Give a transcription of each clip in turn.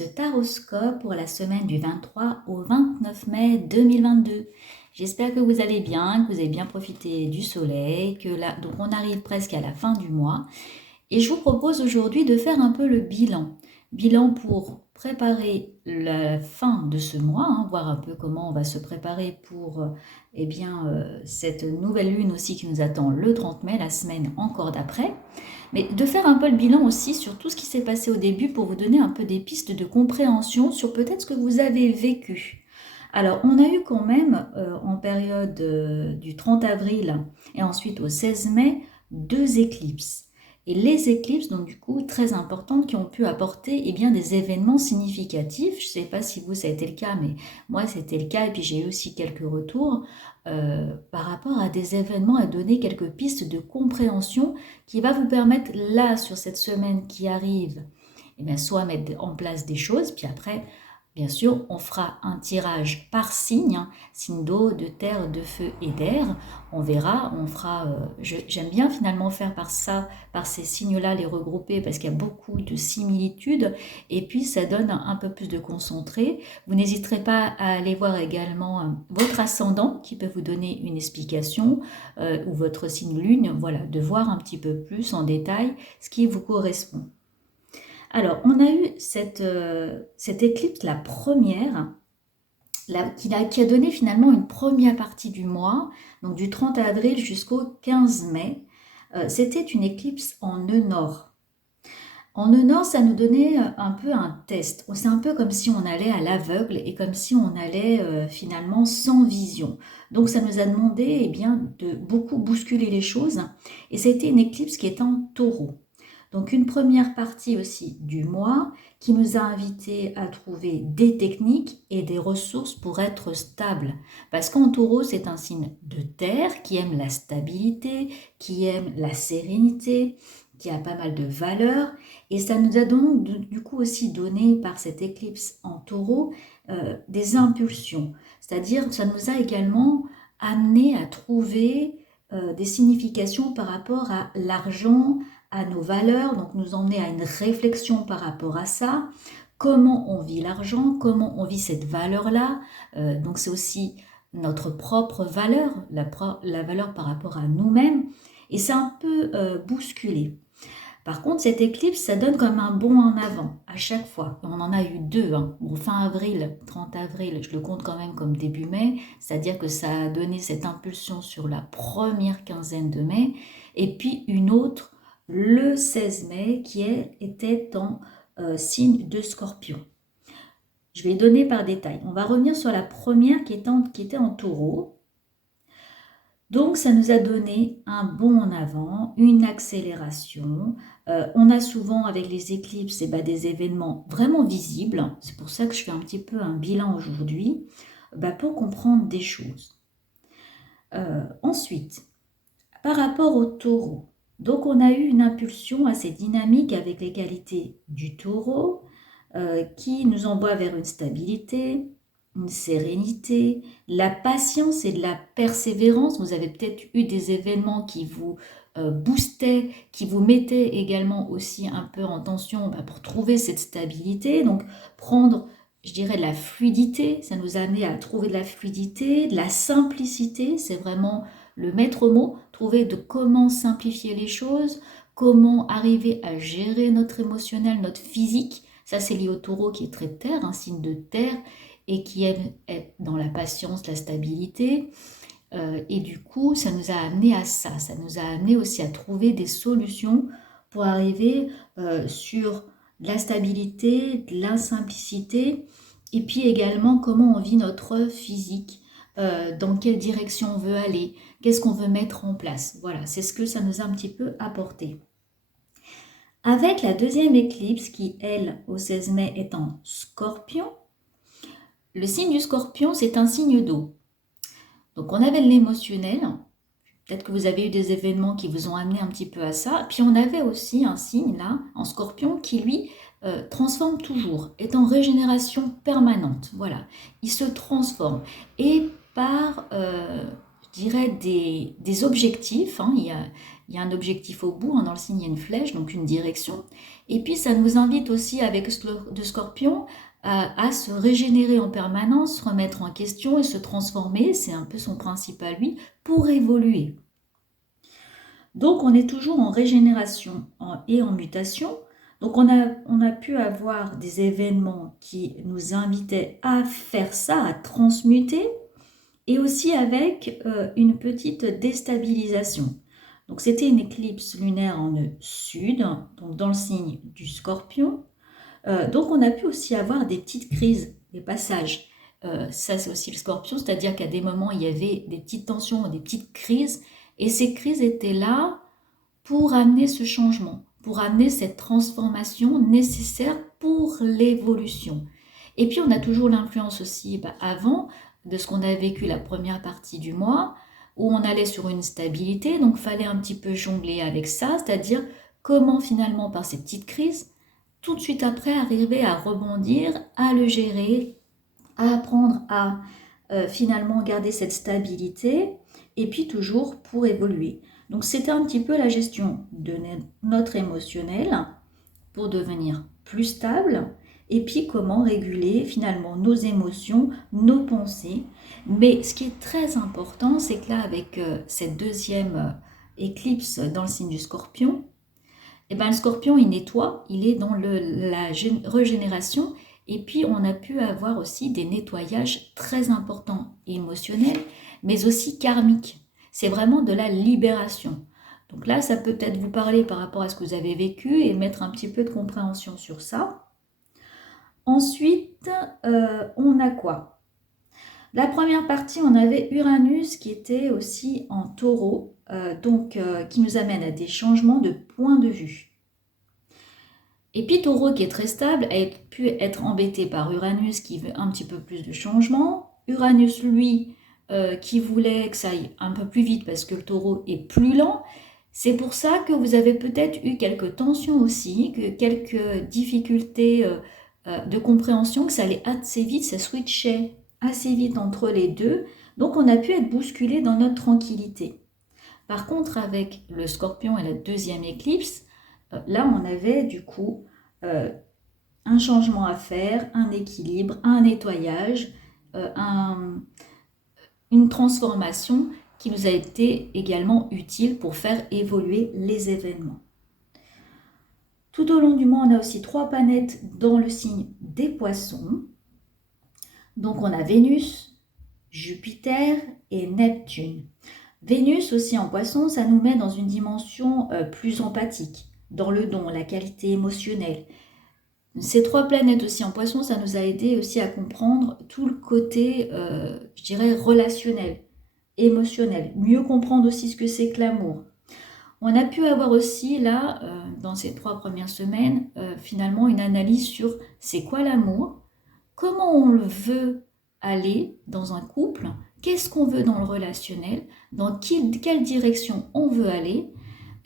ce taroscope pour la semaine du 23 au 29 mai 2022. J'espère que vous allez bien, que vous avez bien profité du soleil, donc on arrive presque à la fin du mois. Et je vous propose aujourd'hui de faire un peu le bilan. Bilan pour préparer la fin de ce mois, voir un peu comment on va se préparer pour cette nouvelle lune aussi qui nous attend le 30 mai, la semaine encore d'après. Mais de faire un peu le bilan aussi sur tout ce qui s'est passé au début pour vous donner un peu des pistes de compréhension sur peut-être ce que vous avez vécu. Alors, on a eu quand même, en période du 30 avril et ensuite au 16 mai, 2 éclipses. Et les éclipses, donc du coup, très importantes, qui ont pu apporter des événements significatifs. Je ne sais pas si vous, ça a été le cas, mais moi, c'était le cas. Et puis, j'ai eu aussi quelques retours par rapport à des événements et donner quelques pistes de compréhension qui va vous permettre, là, sur cette semaine qui arrive, soit mettre en place des choses, puis après, bien sûr, on fera un tirage par signe, signe d'eau, de terre, de feu et d'air. On verra, on fera. J'aime bien finalement faire par ces signes-là, les regrouper parce qu'il y a beaucoup de similitudes et puis ça donne un peu plus de concentré. Vous n'hésiterez pas à aller voir également votre ascendant qui peut vous donner une explication ou votre signe lune, voilà, de voir un petit peu plus en détail ce qui vous correspond. Alors, on a eu cette éclipse, la première, qui a donné finalement une première partie du mois, donc du 30 avril jusqu'au 15 mai. C'était une éclipse en nœud nord. En nœud nord, ça nous donnait un peu un test. C'est un peu comme si on allait à l'aveugle et comme si on allait finalement sans vision. Donc, ça nous a demandé de beaucoup bousculer les choses. Et c'était une éclipse qui est en taureau. Donc une première partie aussi du mois qui nous a invités à trouver des techniques et des ressources pour être stable. Parce qu'en taureau, c'est un signe de terre qui aime la stabilité, qui aime la sérénité, qui a pas mal de valeurs. Et ça nous a donc du coup aussi donné par cette éclipse en taureau des impulsions. C'est-à-dire ça nous a également amené à trouver des significations par rapport à l'argent, à nos valeurs, donc nous emmener à une réflexion par rapport à ça, comment on vit l'argent, comment on vit cette valeur-là, donc c'est aussi notre propre valeur, la valeur par rapport à nous-mêmes, et c'est un peu bousculé. Par contre, cette éclipse, ça donne comme un bond en avant à chaque fois. On en a eu deux. Bon, fin avril, 30 avril, je le compte quand même comme début mai, c'est-à-dire que ça a donné cette impulsion sur la première quinzaine de mai, et puis une autre le 16 mai qui était en signe de Scorpion. Je vais donner par détail. On va revenir sur la première qui était en taureau. Donc, ça nous a donné un bond en avant, une accélération. On a souvent avec les éclipses des événements vraiment visibles. C'est pour ça que je fais un petit peu un bilan aujourd'hui pour comprendre des choses. Ensuite, par rapport au taureau, donc on a eu une impulsion assez dynamique avec les qualités du taureau qui nous envoie vers une stabilité, une sérénité, la patience et de la persévérance. Vous avez peut-être eu des événements qui vous boostaient, qui vous mettaient également aussi un peu en tension pour trouver cette stabilité. Donc prendre, je dirais, de la fluidité, ça nous a amené à trouver de la fluidité, de la simplicité, c'est vraiment le maître mot, trouver de comment simplifier les choses, comment arriver à gérer notre émotionnel, notre physique. Ça, c'est lié au taureau qui est très terre, un signe de terre, et qui aime être dans la patience, la stabilité. Et du coup, ça nous a amené à ça. Ça nous a amené aussi à trouver des solutions pour arriver sur la stabilité, de la simplicité, et puis également comment on vit notre physique, dans quelle direction on veut aller, qu'est-ce qu'on veut mettre en place. Voilà, c'est ce que ça nous a un petit peu apporté. Avec la deuxième éclipse qui, elle, au 16 mai, est en Scorpion, le signe du Scorpion, c'est un signe d'eau. Donc on avait l'émotionnel, peut-être que vous avez eu des événements qui vous ont amené un petit peu à ça, puis on avait aussi un signe là, en Scorpion, qui lui transforme toujours, est en régénération permanente, voilà, il se transforme, et par, je dirais, des objectifs. Hein. Il y a un objectif au bout, hein, dans le signe, il y a une flèche, donc une direction. Et puis, ça nous invite aussi, avec le Scorpion, à se régénérer en permanence, se remettre en question et se transformer. C'est un peu son principe à lui, pour évoluer. Donc, on est toujours en régénération et en mutation. Donc, on a pu avoir des événements qui nous invitaient à faire ça, à transmuter, et aussi avec une petite déstabilisation. Donc, c'était une éclipse lunaire en sud, donc dans le signe du Scorpion. Donc, on a pu aussi avoir des petites crises, des passages. Ça, c'est aussi le Scorpion, c'est-à-dire qu'à des moments, il y avait des petites tensions, des petites crises, et ces crises étaient là pour amener ce changement, pour amener cette transformation nécessaire pour l'évolution. Et puis on a toujours l'influence aussi avant de ce qu'on a vécu la première partie du mois, où on allait sur une stabilité, donc il fallait un petit peu jongler avec ça, c'est-à-dire comment finalement par ces petites crises, tout de suite après arriver à rebondir, à le gérer, à apprendre à finalement garder cette stabilité, et puis toujours pour évoluer. Donc c'était un petit peu la gestion de notre émotionnel pour devenir plus stable, et puis comment réguler finalement nos émotions, nos pensées. Mais ce qui est très important, c'est que là, avec cette deuxième éclipse dans le signe du Scorpion, eh ben, le Scorpion, il nettoie, il est dans la régénération, et puis on a pu avoir aussi des nettoyages très importants, émotionnels, mais aussi karmiques. C'est vraiment de la libération. Donc là, ça peut peut-être vous parler par rapport à ce que vous avez vécu et mettre un petit peu de compréhension sur ça. Ensuite, on a quoi? La première partie, on avait Uranus qui était aussi en taureau, qui nous amène à des changements de point de vue. Et puis Taureau, qui est très stable, a pu être embêté par Uranus qui veut un petit peu plus de changement. Uranus, lui, qui voulait que ça aille un peu plus vite parce que le Taureau est plus lent. C'est pour ça que vous avez peut-être eu quelques tensions aussi, que quelques difficultés de compréhension, que ça allait assez vite, ça switchait assez vite entre les deux. Donc on a pu être bousculé dans notre tranquillité. Par contre, avec le Scorpion et la deuxième éclipse, là, on avait du coup un changement à faire, un équilibre, un nettoyage, une transformation qui nous a été également utile pour faire évoluer les événements. Tout au long du mois, on a aussi 3 planètes dans le signe des Poissons. Donc on a Vénus, Jupiter et Neptune. Vénus aussi en Poisson, ça nous met dans une dimension plus empathique, dans le don, la qualité émotionnelle. Ces 3 planètes aussi en Poisson, ça nous a aidé aussi à comprendre tout le côté, je dirais, relationnel, émotionnel. Mieux comprendre aussi ce que c'est que l'amour. On a pu avoir aussi là, dans ces 3 premières semaines, finalement une analyse sur c'est quoi l'amour, comment on le veut aller dans un couple, qu'est-ce qu'on veut dans le relationnel, dans quelle direction on veut aller,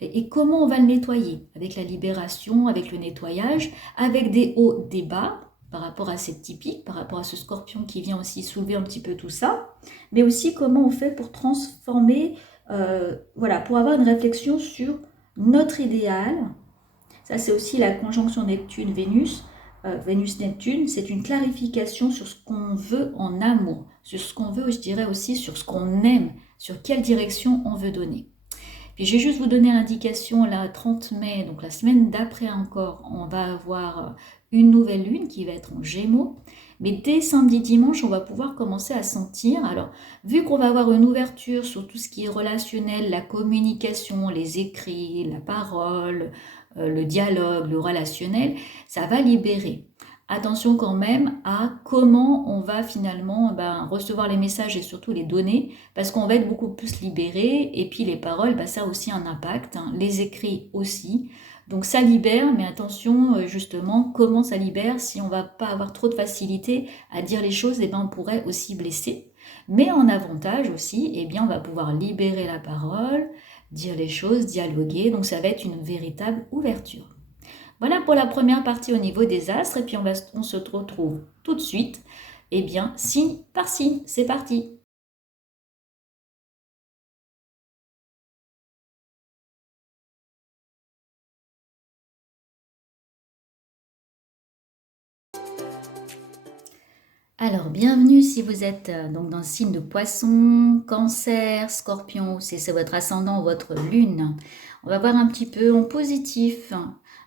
et comment on va le nettoyer, avec la libération, avec le nettoyage, avec des hauts, des bas, par rapport à cette typique, par rapport à ce Scorpion qui vient aussi soulever un petit peu tout ça, mais aussi comment on fait pour transformer, voilà, pour avoir une réflexion sur notre idéal. Ça, c'est aussi la conjonction Neptune-Vénus, Vénus-Neptune, c'est une clarification sur ce qu'on veut en amour, sur ce qu'on veut, je dirais aussi, sur ce qu'on aime, sur quelle direction on veut donner. Puis je vais juste vous donner l'indication, là, 30 mai, donc la semaine d'après encore, on va avoir une nouvelle lune qui va être en Gémeaux. Mais dès samedi, dimanche, on va pouvoir commencer à sentir. Alors, vu qu'on va avoir une ouverture sur tout ce qui est relationnel, la communication, les écrits, la parole, le dialogue, le relationnel, ça va libérer. Attention quand même à comment on va finalement recevoir les messages et surtout les donner, parce qu'on va être beaucoup plus libéré, et puis les paroles, ça a aussi un impact, hein, les écrits aussi. Donc ça libère, mais attention justement, comment ça libère, si on ne va pas avoir trop de facilité à dire les choses, on pourrait aussi blesser. Mais en avantage aussi, on va pouvoir libérer la parole, dire les choses, dialoguer, donc ça va être une véritable ouverture. Voilà pour la première partie au niveau des astres, et puis on se retrouve tout de suite, signe par signe. C'est parti! Alors, bienvenue si vous êtes donc dans le signe de Poisson, Cancer, Scorpion, si c'est votre ascendant ou votre lune. On va voir un petit peu en positif.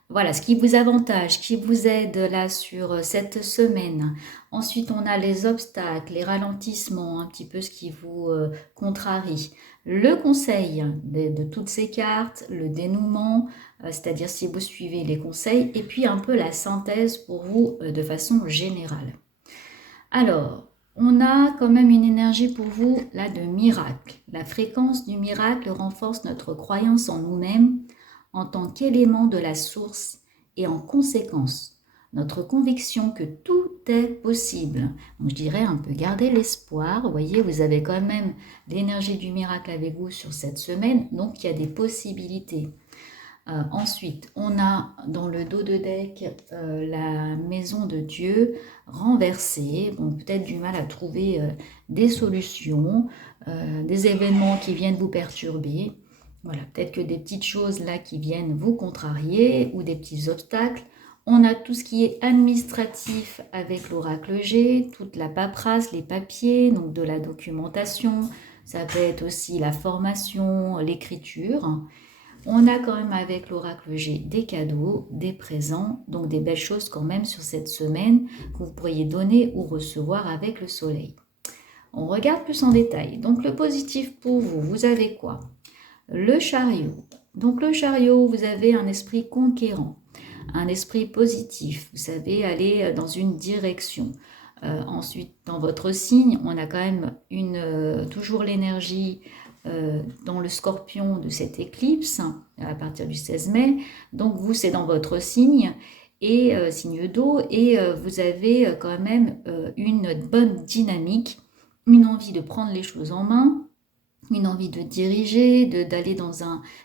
Voilà, ce qui vous avantage, qui vous aide là sur cette semaine. Ensuite, on a les obstacles, les ralentissements, un petit peu ce qui vous contrarie. Le conseil de toutes ces cartes, le dénouement, c'est-à-dire si vous suivez les conseils, et puis un peu la synthèse pour vous de façon générale. Alors, on a quand même une énergie pour vous, là, de miracle. La fréquence du miracle renforce notre croyance en nous-mêmes en tant qu'élément de la source et en conséquence, notre conviction que tout est possible. Donc, je dirais un peu garder l'espoir. Vous voyez, vous avez quand même l'énergie du miracle avec vous sur cette semaine, donc il y a des possibilités. Ensuite, on a dans le dos de deck la maison de Dieu renversée. Bon, peut-être du mal à trouver des solutions, des événements qui viennent vous perturber. Voilà, peut-être que des petites choses là qui viennent vous contrarier ou des petits obstacles. On a tout ce qui est administratif avec l'oracle G, toute la paperasse, les papiers, donc de la documentation. Ça peut être aussi la formation, l'écriture. On a quand même avec l'oracle G des cadeaux, des présents, donc des belles choses quand même sur cette semaine que vous pourriez donner ou recevoir avec le soleil. On regarde plus en détail. Donc le positif pour vous, vous avez quoi? Le chariot. Donc le chariot, vous avez un esprit conquérant, un esprit positif. Vous savez aller dans une direction. Ensuite, dans votre signe, on a quand même toujours l'énergie dans le scorpion de cette éclipse à partir du 16 mai. Donc vous, c'est dans votre signe et signe d'eau et vous avez quand même une bonne dynamique, une envie de prendre les choses en main, une envie de diriger, d'aller dans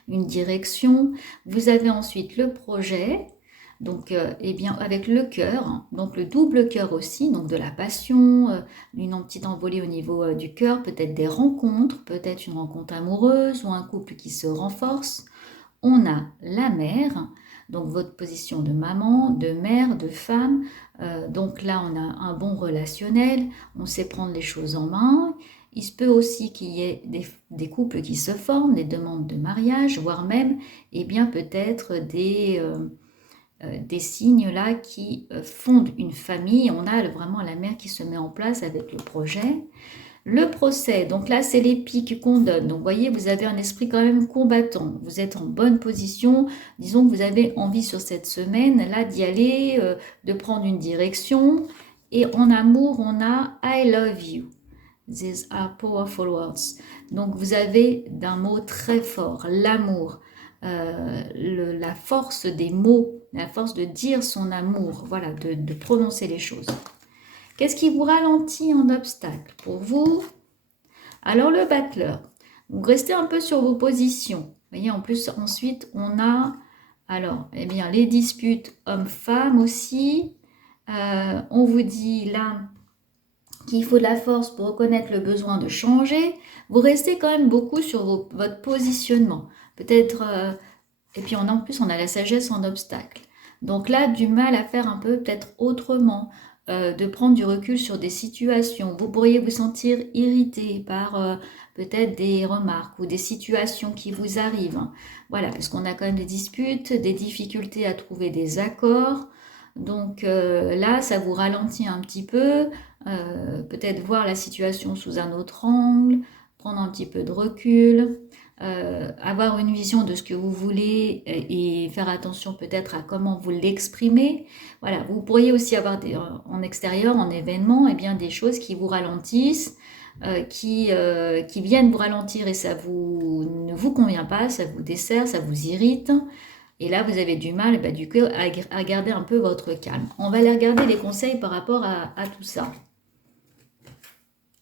une direction. Vous avez ensuite le projet, donc eh bien, avec le cœur, donc le double cœur aussi, donc de la passion, une petite envolée au niveau du cœur, peut-être des rencontres, peut-être une rencontre amoureuse ou un couple qui se renforce. On a la mère, donc votre position de maman, de mère, de femme. Donc là, on a un bon relationnel, on sait prendre les choses en main. Il se peut aussi qu'il y ait des couples qui se forment, des demandes de mariage, voire même, eh bien, peut-être des signes là qui fondent une famille. On a vraiment la mère qui se met en place avec le projet. Le procès, donc là c'est les piques qu'on donne. Donc vous voyez, vous avez un esprit quand même combattant. Vous êtes en bonne position. Disons que vous avez envie sur cette semaine là d'y aller, de prendre une direction. Et en amour, on a I love you. These are powerful words. Donc vous avez d'un mot très fort, l'amour, la force des mots, la force de dire son amour, voilà, de prononcer les choses. Qu'est-ce qui vous ralentit en obstacle pour vous? Alors le battleur, vous restez un peu sur vos positions. Vous voyez, en plus, ensuite, on a alors, eh bien, les disputes hommes-femmes aussi. On vous dit là qu'il faut de la force pour reconnaître le besoin de changer. Vous restez quand même beaucoup sur votre positionnement. Peut-être, et puis en plus, on a la sagesse en obstacle. Donc là, du mal à faire un peu peut-être autrement, de prendre du recul sur des situations. Vous pourriez vous sentir irrité par peut-être des remarques ou des situations qui vous arrivent. Voilà, parce qu'on a quand même des disputes, des difficultés à trouver des accords. Donc là, ça vous ralentit un petit peu, peut-être voir la situation sous un autre angle, prendre un petit peu de recul, avoir une vision de ce que vous voulez et faire attention peut-être à comment vous l'exprimez. Voilà, vous pourriez aussi avoir en extérieur, en événement, eh bien, des choses qui vous ralentissent, qui viennent vous ralentir et ne vous convient pas, ça vous dessert, ça vous irrite. Et là, vous avez du mal, bah, du coup, à garder un peu votre calme. On va aller regarder les conseils par rapport à tout ça.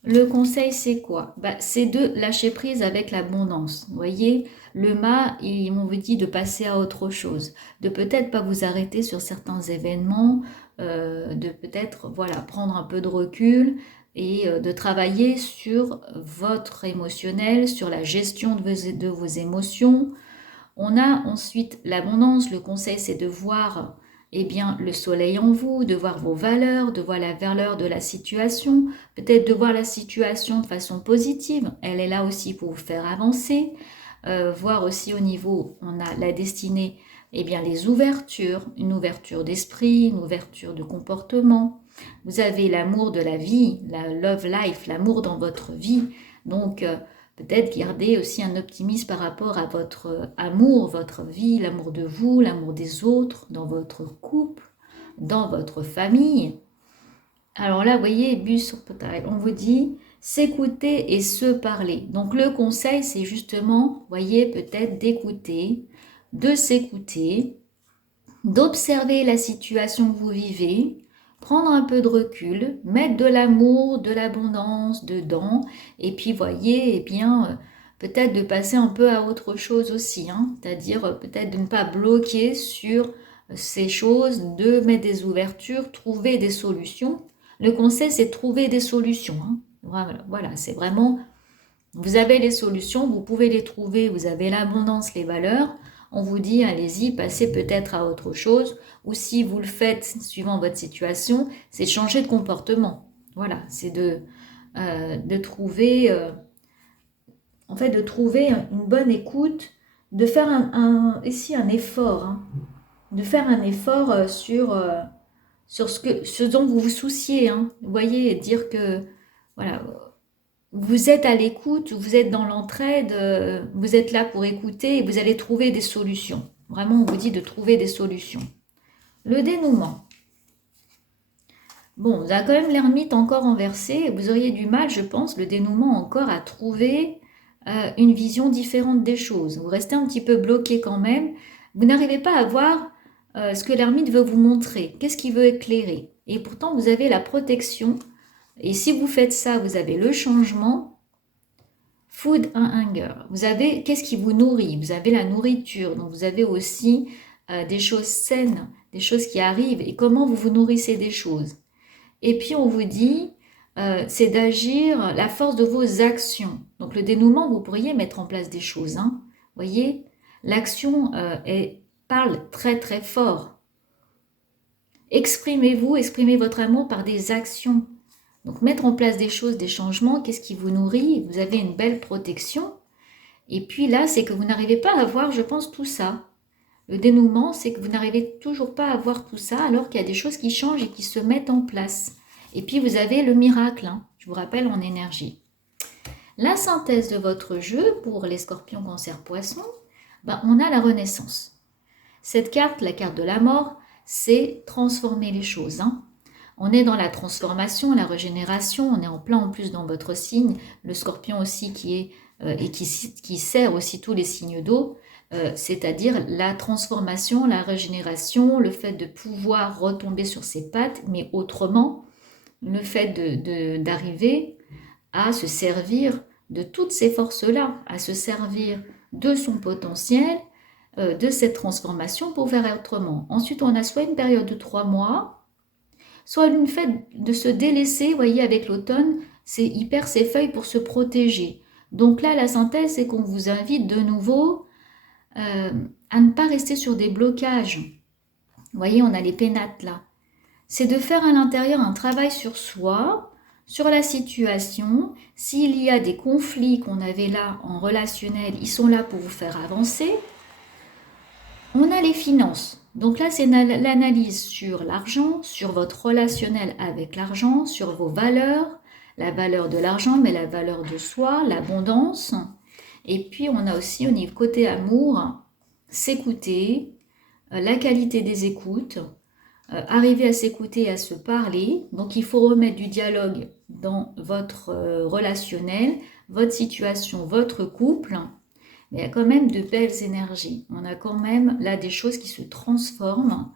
Le conseil, c'est quoi? Bah, c'est de lâcher prise avec l'abondance. Vous voyez, le mât, on vous dit de passer à autre chose, de peut-être pas vous arrêter sur certains événements, de peut-être voilà, prendre un peu de recul et de travailler sur votre émotionnel, sur la gestion de vos émotions. On a ensuite l'abondance. Le conseil, c'est de voir eh bien, le soleil en vous, de voir vos valeurs, de voir la valeur de la situation, peut-être de voir la situation de façon positive. Elle est là aussi pour vous faire avancer. Voir aussi au niveau, on a la destinée, eh bien, les ouvertures, une ouverture d'esprit, une ouverture de comportement. Vous avez l'amour de la vie, la love life, l'amour dans votre vie. Donc, peut-être garder aussi un optimisme par rapport à votre amour, votre vie, l'amour de vous, l'amour des autres, dans votre couple, dans votre famille. Alors là, vous voyez, bus sur potail, on vous dit s'écouter et se parler. Donc le conseil, c'est justement, vous voyez, peut-être d'écouter, de s'écouter, d'observer la situation que vous vivez, prendre un peu de recul, mettre de l'amour, de l'abondance dedans, et puis voyez, eh bien, peut-être de passer un peu à autre chose aussi, hein, c'est-à-dire peut-être de ne pas bloquer sur ces choses, de mettre des ouvertures, trouver des solutions. Le conseil, c'est de trouver des solutions, hein. Voilà, c'est vraiment, vous avez les solutions, vous pouvez les trouver, vous avez l'abondance, les valeurs. On vous dit, allez-y, passez peut-être à autre chose. Ou si vous le faites, suivant votre situation, c'est de changer de comportement. Voilà, c'est de trouver, en fait, de trouver une bonne écoute, de faire ici un effort, hein, de faire un effort sur ce dont vous vous souciez. Hein. Vous voyez, dire que, voilà, vous êtes à l'écoute, vous êtes dans l'entraide, vous êtes là pour écouter et vous allez trouver des solutions. Vraiment, on vous dit de trouver des solutions. Le dénouement. Bon, vous avez quand même l'ermite encore renversé. Vous auriez du mal, je pense, le dénouement encore à trouver une vision différente des choses. Vous restez un petit peu bloqué quand même. Vous n'arrivez pas à voir ce que l'ermite veut vous montrer. Qu'est-ce qu'il veut éclairer? Et pourtant, vous avez la protection. Et si vous faites ça, vous avez le changement. Food and hunger. Vous avez, qu'est-ce qui vous nourrit? Vous avez la nourriture. Donc, vous avez aussi des choses saines, des choses qui arrivent. Et comment vous vous nourrissez des choses? Et puis, on vous dit, c'est d'agir la force de vos actions. Donc, le dénouement, vous pourriez mettre en place des choses. Hein. Vous voyez, l'action parle très, très fort. Exprimez-vous, exprimez votre amour par des actions. Donc, mettre en place des choses, des changements, qu'est-ce qui vous nourrit? Vous avez une belle protection. Et puis là, c'est que vous n'arrivez pas à voir, je pense, tout ça. Le dénouement, c'est que vous n'arrivez toujours pas à voir tout ça, alors qu'il y a des choses qui changent et qui se mettent en place. Et puis, vous avez le miracle, hein, je vous rappelle, en énergie. La synthèse de votre jeu pour les scorpions, cancer, poissons, on a la renaissance. Cette carte, la carte de la mort, c'est transformer les choses, hein. On est dans la transformation, la régénération, on est en plein en plus dans votre signe, le scorpion aussi qui est et qui sert aussi tous les signes d'eau, c'est-à-dire la transformation, la régénération, le fait de pouvoir retomber sur ses pattes, mais autrement, le fait d'arriver à se servir de toutes ces forces-là, à se servir de son potentiel, de cette transformation pour faire autrement. Ensuite, on a soit une période de 3 mois, soit une fait de se délaisser, vous voyez, avec l'automne, il perd ses feuilles pour se protéger. Donc là, la synthèse, c'est qu'on vous invite de nouveau à ne pas rester sur des blocages. Vous voyez, on a les pénates là. C'est de faire à l'intérieur un travail sur soi, sur la situation. S'il y a des conflits qu'on avait là en relationnel, ils sont là pour vous faire avancer. On a les finances. Donc là, c'est l'analyse sur l'argent, sur votre relationnel avec l'argent, sur vos valeurs, la valeur de l'argent, mais la valeur de soi, l'abondance. Et puis, on a aussi au niveau côté amour, s'écouter, la qualité des écoutes, arriver à s'écouter et à se parler. Donc, il faut remettre du dialogue dans votre relationnel, votre situation, votre couple. Mais il y a quand même de belles énergies. On a quand même là des choses qui se transforment,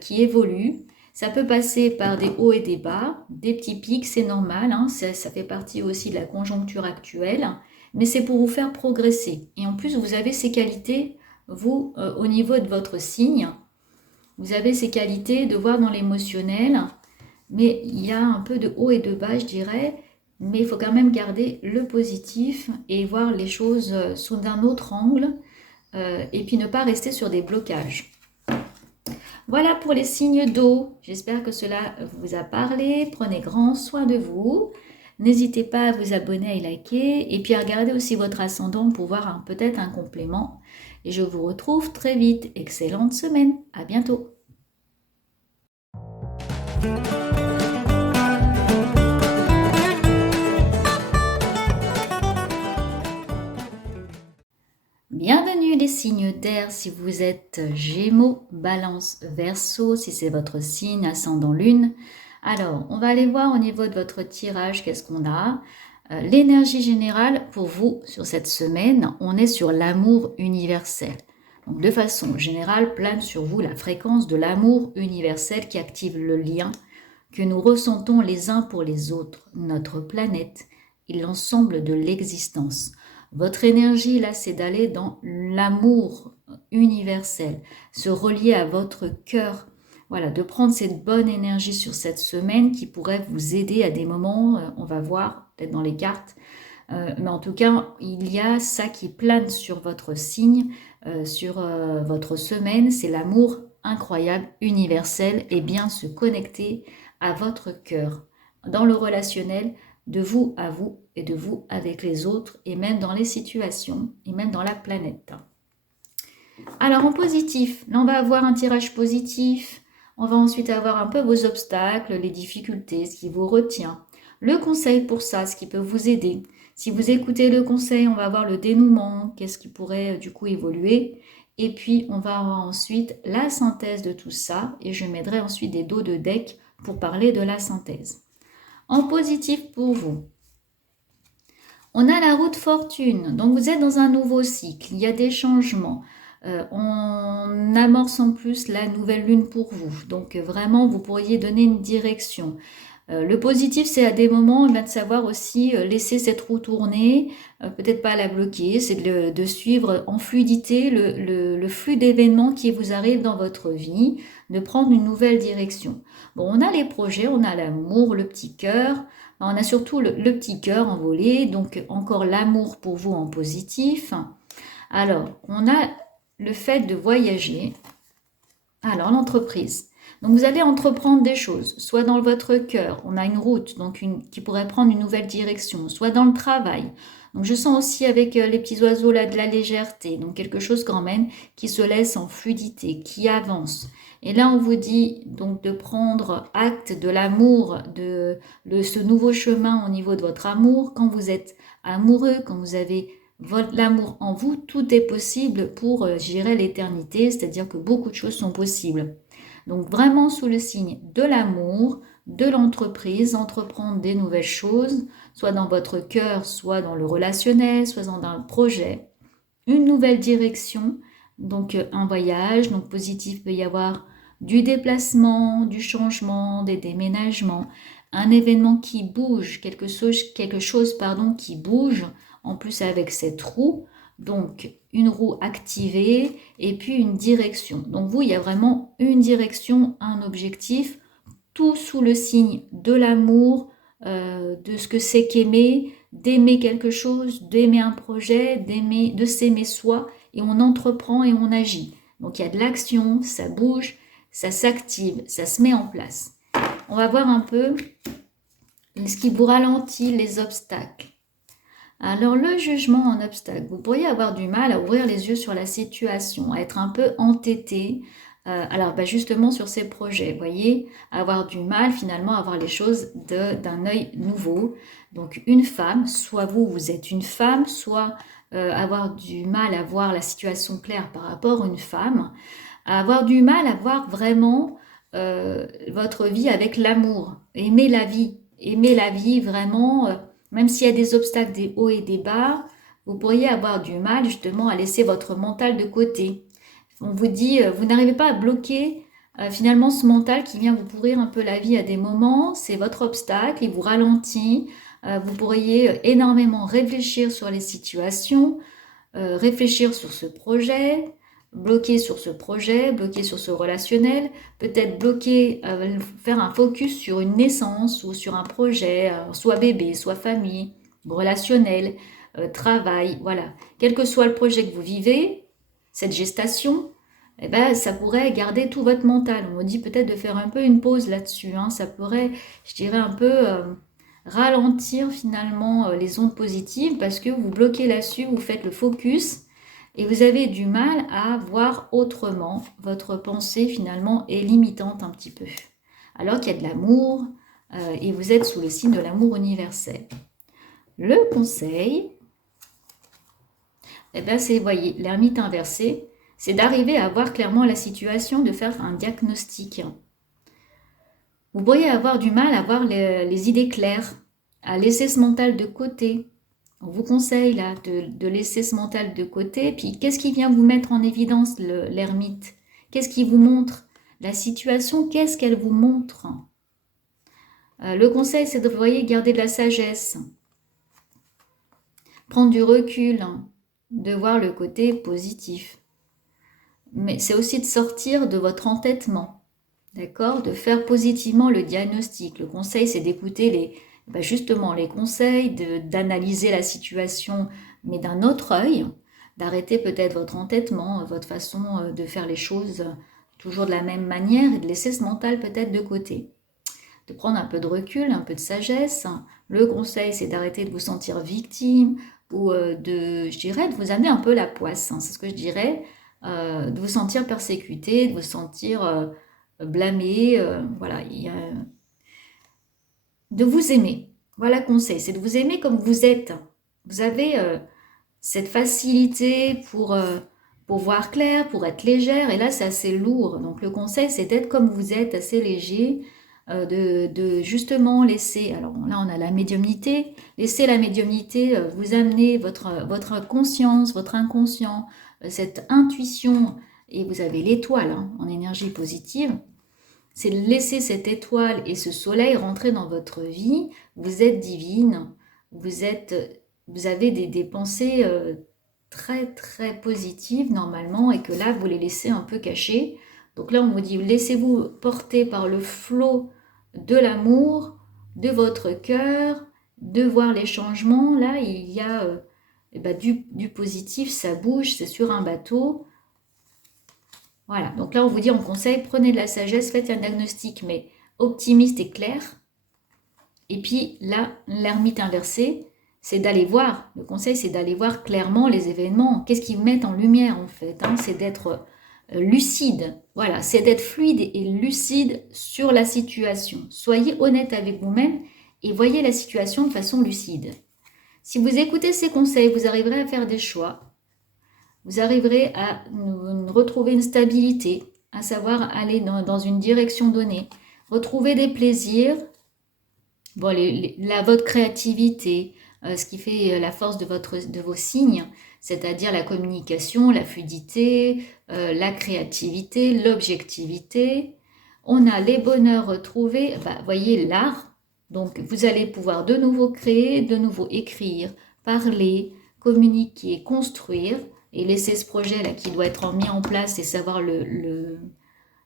qui évoluent. Ça peut passer par des hauts et des bas, des petits pics, c'est normal. Hein, ça fait partie aussi de la conjoncture actuelle. Mais c'est pour vous faire progresser. Et en plus, vous avez ces qualités, vous, au niveau de votre signe. Vous avez ces qualités de voir dans l'émotionnel. Mais il y a un peu de haut et de bas, je dirais. Mais il faut quand même garder le positif et voir les choses sous d'un autre angle et puis ne pas rester sur des blocages. Voilà pour les signes d'eau. J'espère que cela vous a parlé. Prenez grand soin de vous. N'hésitez pas à vous abonner et liker. Et puis à regarder aussi votre ascendant pour voir peut-être un complément. Et je vous retrouve très vite. Excellente semaine. À bientôt. Bienvenue les signes d'air si vous êtes Gémeaux, Balance, Verseau, si c'est votre signe, ascendant Lune. Alors, on va aller voir au niveau de votre tirage qu'est-ce qu'on a. L'énergie générale pour vous sur cette semaine, on est sur l'amour universel. Donc de façon générale, plane sur vous la fréquence de l'amour universel qui active le lien que nous ressentons les uns pour les autres, notre planète et l'ensemble de l'existence. Votre énergie, là, c'est d'aller dans l'amour universel, se relier à votre cœur. Voilà, de prendre cette bonne énergie sur cette semaine qui pourrait vous aider à des moments, on va voir, peut-être dans les cartes, mais en tout cas, il y a ça qui plane sur votre signe, sur votre semaine, c'est l'amour incroyable, universel, et bien se connecter à votre cœur, dans le relationnel, de vous à vous et de vous avec les autres et même dans les situations et même dans la planète. Alors en positif, là on va avoir un tirage positif, on va ensuite avoir un peu vos obstacles, les difficultés, ce qui vous retient. Le conseil pour ça, ce qui peut vous aider. Si vous écoutez le conseil, on va voir le dénouement, qu'est-ce qui pourrait du coup évoluer. Et puis on va avoir ensuite la synthèse de tout ça et je mettrai ensuite des dos de deck pour parler de la synthèse. En positif pour vous, on a la roue de fortune, donc vous êtes dans un nouveau cycle, il y a des changements. On amorce en plus la nouvelle lune pour vous, donc vraiment vous pourriez donner une direction. Le positif, c'est à des moments de savoir aussi laisser cette roue tourner, peut-être pas la bloquer, c'est de suivre en fluidité le flux d'événements qui vous arrivent dans votre vie, de prendre une nouvelle direction. Bon, on a les projets, on a l'amour, le petit cœur, on a surtout le petit cœur envolé, donc encore l'amour pour vous en positif. Alors, on a le fait de voyager. Alors, l'entreprise. Donc, vous allez entreprendre des choses, soit dans votre cœur, on a une route donc qui pourrait prendre une nouvelle direction, soit dans le travail. Donc, je sens aussi avec les petits oiseaux là de la légèreté, donc quelque chose quand même qui se laisse en fluidité, qui avance. Et là, on vous dit donc de prendre acte de l'amour, de ce nouveau chemin au niveau de votre amour. Quand vous êtes amoureux, quand vous avez l'amour en vous, tout est possible pour gérer l'éternité, c'est-à-dire que beaucoup de choses sont possibles. Donc vraiment sous le signe de l'amour, de l'entreprise, entreprendre des nouvelles choses, soit dans votre cœur, soit dans le relationnel, soit dans un projet, une nouvelle direction, donc un voyage, donc positif peut y avoir du déplacement, du changement, des déménagements, un événement qui bouge, quelque chose qui bouge, en plus avec cette roue, donc une roue activée et puis une direction. Donc vous, il y a vraiment une direction, un objectif, tout sous le signe de l'amour, de ce que c'est qu'aimer, d'aimer quelque chose, d'aimer un projet, de s'aimer soi, et on entreprend et on agit. Donc il y a de l'action, ça bouge, ça s'active, ça se met en place. On va voir un peu ce qui vous ralentit, les obstacles. Alors le jugement en obstacle, vous pourriez avoir du mal à ouvrir les yeux sur la situation, à être un peu entêté, alors justement sur ces projets, vous voyez, avoir du mal finalement à voir les choses d'un œil nouveau. Donc une femme, soit vous êtes une femme, soit avoir du mal à voir la situation claire par rapport à une femme, à avoir du mal à voir vraiment votre vie avec l'amour, aimer la vie vraiment, même s'il y a des obstacles, des hauts et des bas, vous pourriez avoir du mal justement à laisser votre mental de côté. On vous dit, vous n'arrivez pas à bloquer finalement ce mental qui vient vous pourrir un peu la vie à des moments, c'est votre obstacle, il vous ralentit, vous pourriez énormément réfléchir sur les situations, réfléchir sur ce projet, bloquer sur ce projet, bloquer sur ce relationnel, peut-être bloquer, faire un focus sur une naissance ou sur un projet, soit bébé, soit famille, relationnel, travail, voilà. Quel que soit le projet que vous vivez, cette gestation, eh ben, ça pourrait garder tout votre mental. On me dit peut-être de faire un peu une pause là-dessus, hein. Ça pourrait, je dirais, un peu ralentir finalement les ondes positives parce que vous bloquez là-dessus, vous faites le focus et vous avez du mal à voir autrement. Votre pensée finalement est limitante un petit peu. Alors qu'il y a de l'amour et vous êtes sous le signe de l'amour universel. Le conseil, eh ben c'est, voyez, l'ermite inversé, c'est d'arriver à voir clairement la situation, de faire un diagnostic. Vous pourriez avoir du mal à voir les idées claires, à laisser ce mental de côté. On vous conseille là de laisser ce mental de côté. Puis qu'est-ce qui vient vous mettre en évidence, l'ermite? Qu'est-ce qui vous montre? La situation, qu'est-ce qu'elle vous montre? Le conseil, c'est de, vous voyez, garder de la sagesse, prendre du recul, de voir le côté positif. Mais c'est aussi de sortir de votre entêtement, d'accord? De faire positivement le diagnostic. Le conseil, c'est d'écouter justement les conseils, d'analyser la situation, mais d'un autre œil, d'arrêter peut-être votre entêtement, votre façon de faire les choses toujours de la même manière et de laisser ce mental peut-être de côté. De prendre un peu de recul, un peu de sagesse. Le conseil, c'est d'arrêter de vous sentir victime ou je dirais, de vous amener un peu la poisse. C'est ce que je dirais. De vous sentir persécuté, de vous sentir blâmé. Voilà, de vous aimer. Voilà le conseil, c'est de vous aimer comme vous êtes. Vous avez cette facilité pour voir clair, pour être légère, et là c'est assez lourd. Donc le conseil, c'est d'être comme vous êtes, assez léger, de justement laisser, alors là on a la médiumnité, laisser la médiumnité vous amener votre conscience, votre inconscient, cette intuition, et vous avez l'étoile en énergie positive, c'est de laisser cette étoile et ce soleil rentrer dans votre vie. Vous êtes divine, vous avez des pensées très très positives normalement, et que là vous les laissez un peu cachées. Donc là on vous dit, laissez-vous porter par le flot de l'amour, de votre cœur, de voir les changements. Là il y a du positif, ça bouge, c'est sur un bateau. Voilà, donc là on vous dit en conseil, prenez de la sagesse, faites un diagnostic mais optimiste et clair. Et puis là, l'ermite inversé, c'est d'aller voir, le conseil c'est d'aller voir clairement les événements, qu'est-ce qu'ils mettent en lumière en fait, c'est d'être lucide, voilà, c'est d'être fluide et lucide sur la situation. Soyez honnête avec vous-même et voyez la situation de façon lucide. Si vous écoutez ces conseils, vous arriverez à faire des choix. Vous arriverez à retrouver une stabilité, à savoir aller dans une direction donnée, retrouver des plaisirs, bon, votre créativité, ce qui fait la force de vos signes, c'est-à-dire la communication, la fluidité, la créativité, l'objectivité. On a les bonheurs retrouvés, voyez l'art, donc vous allez pouvoir de nouveau créer, de nouveau écrire, parler, communiquer, construire, et laisser ce projet là qui doit être mis en place et savoir le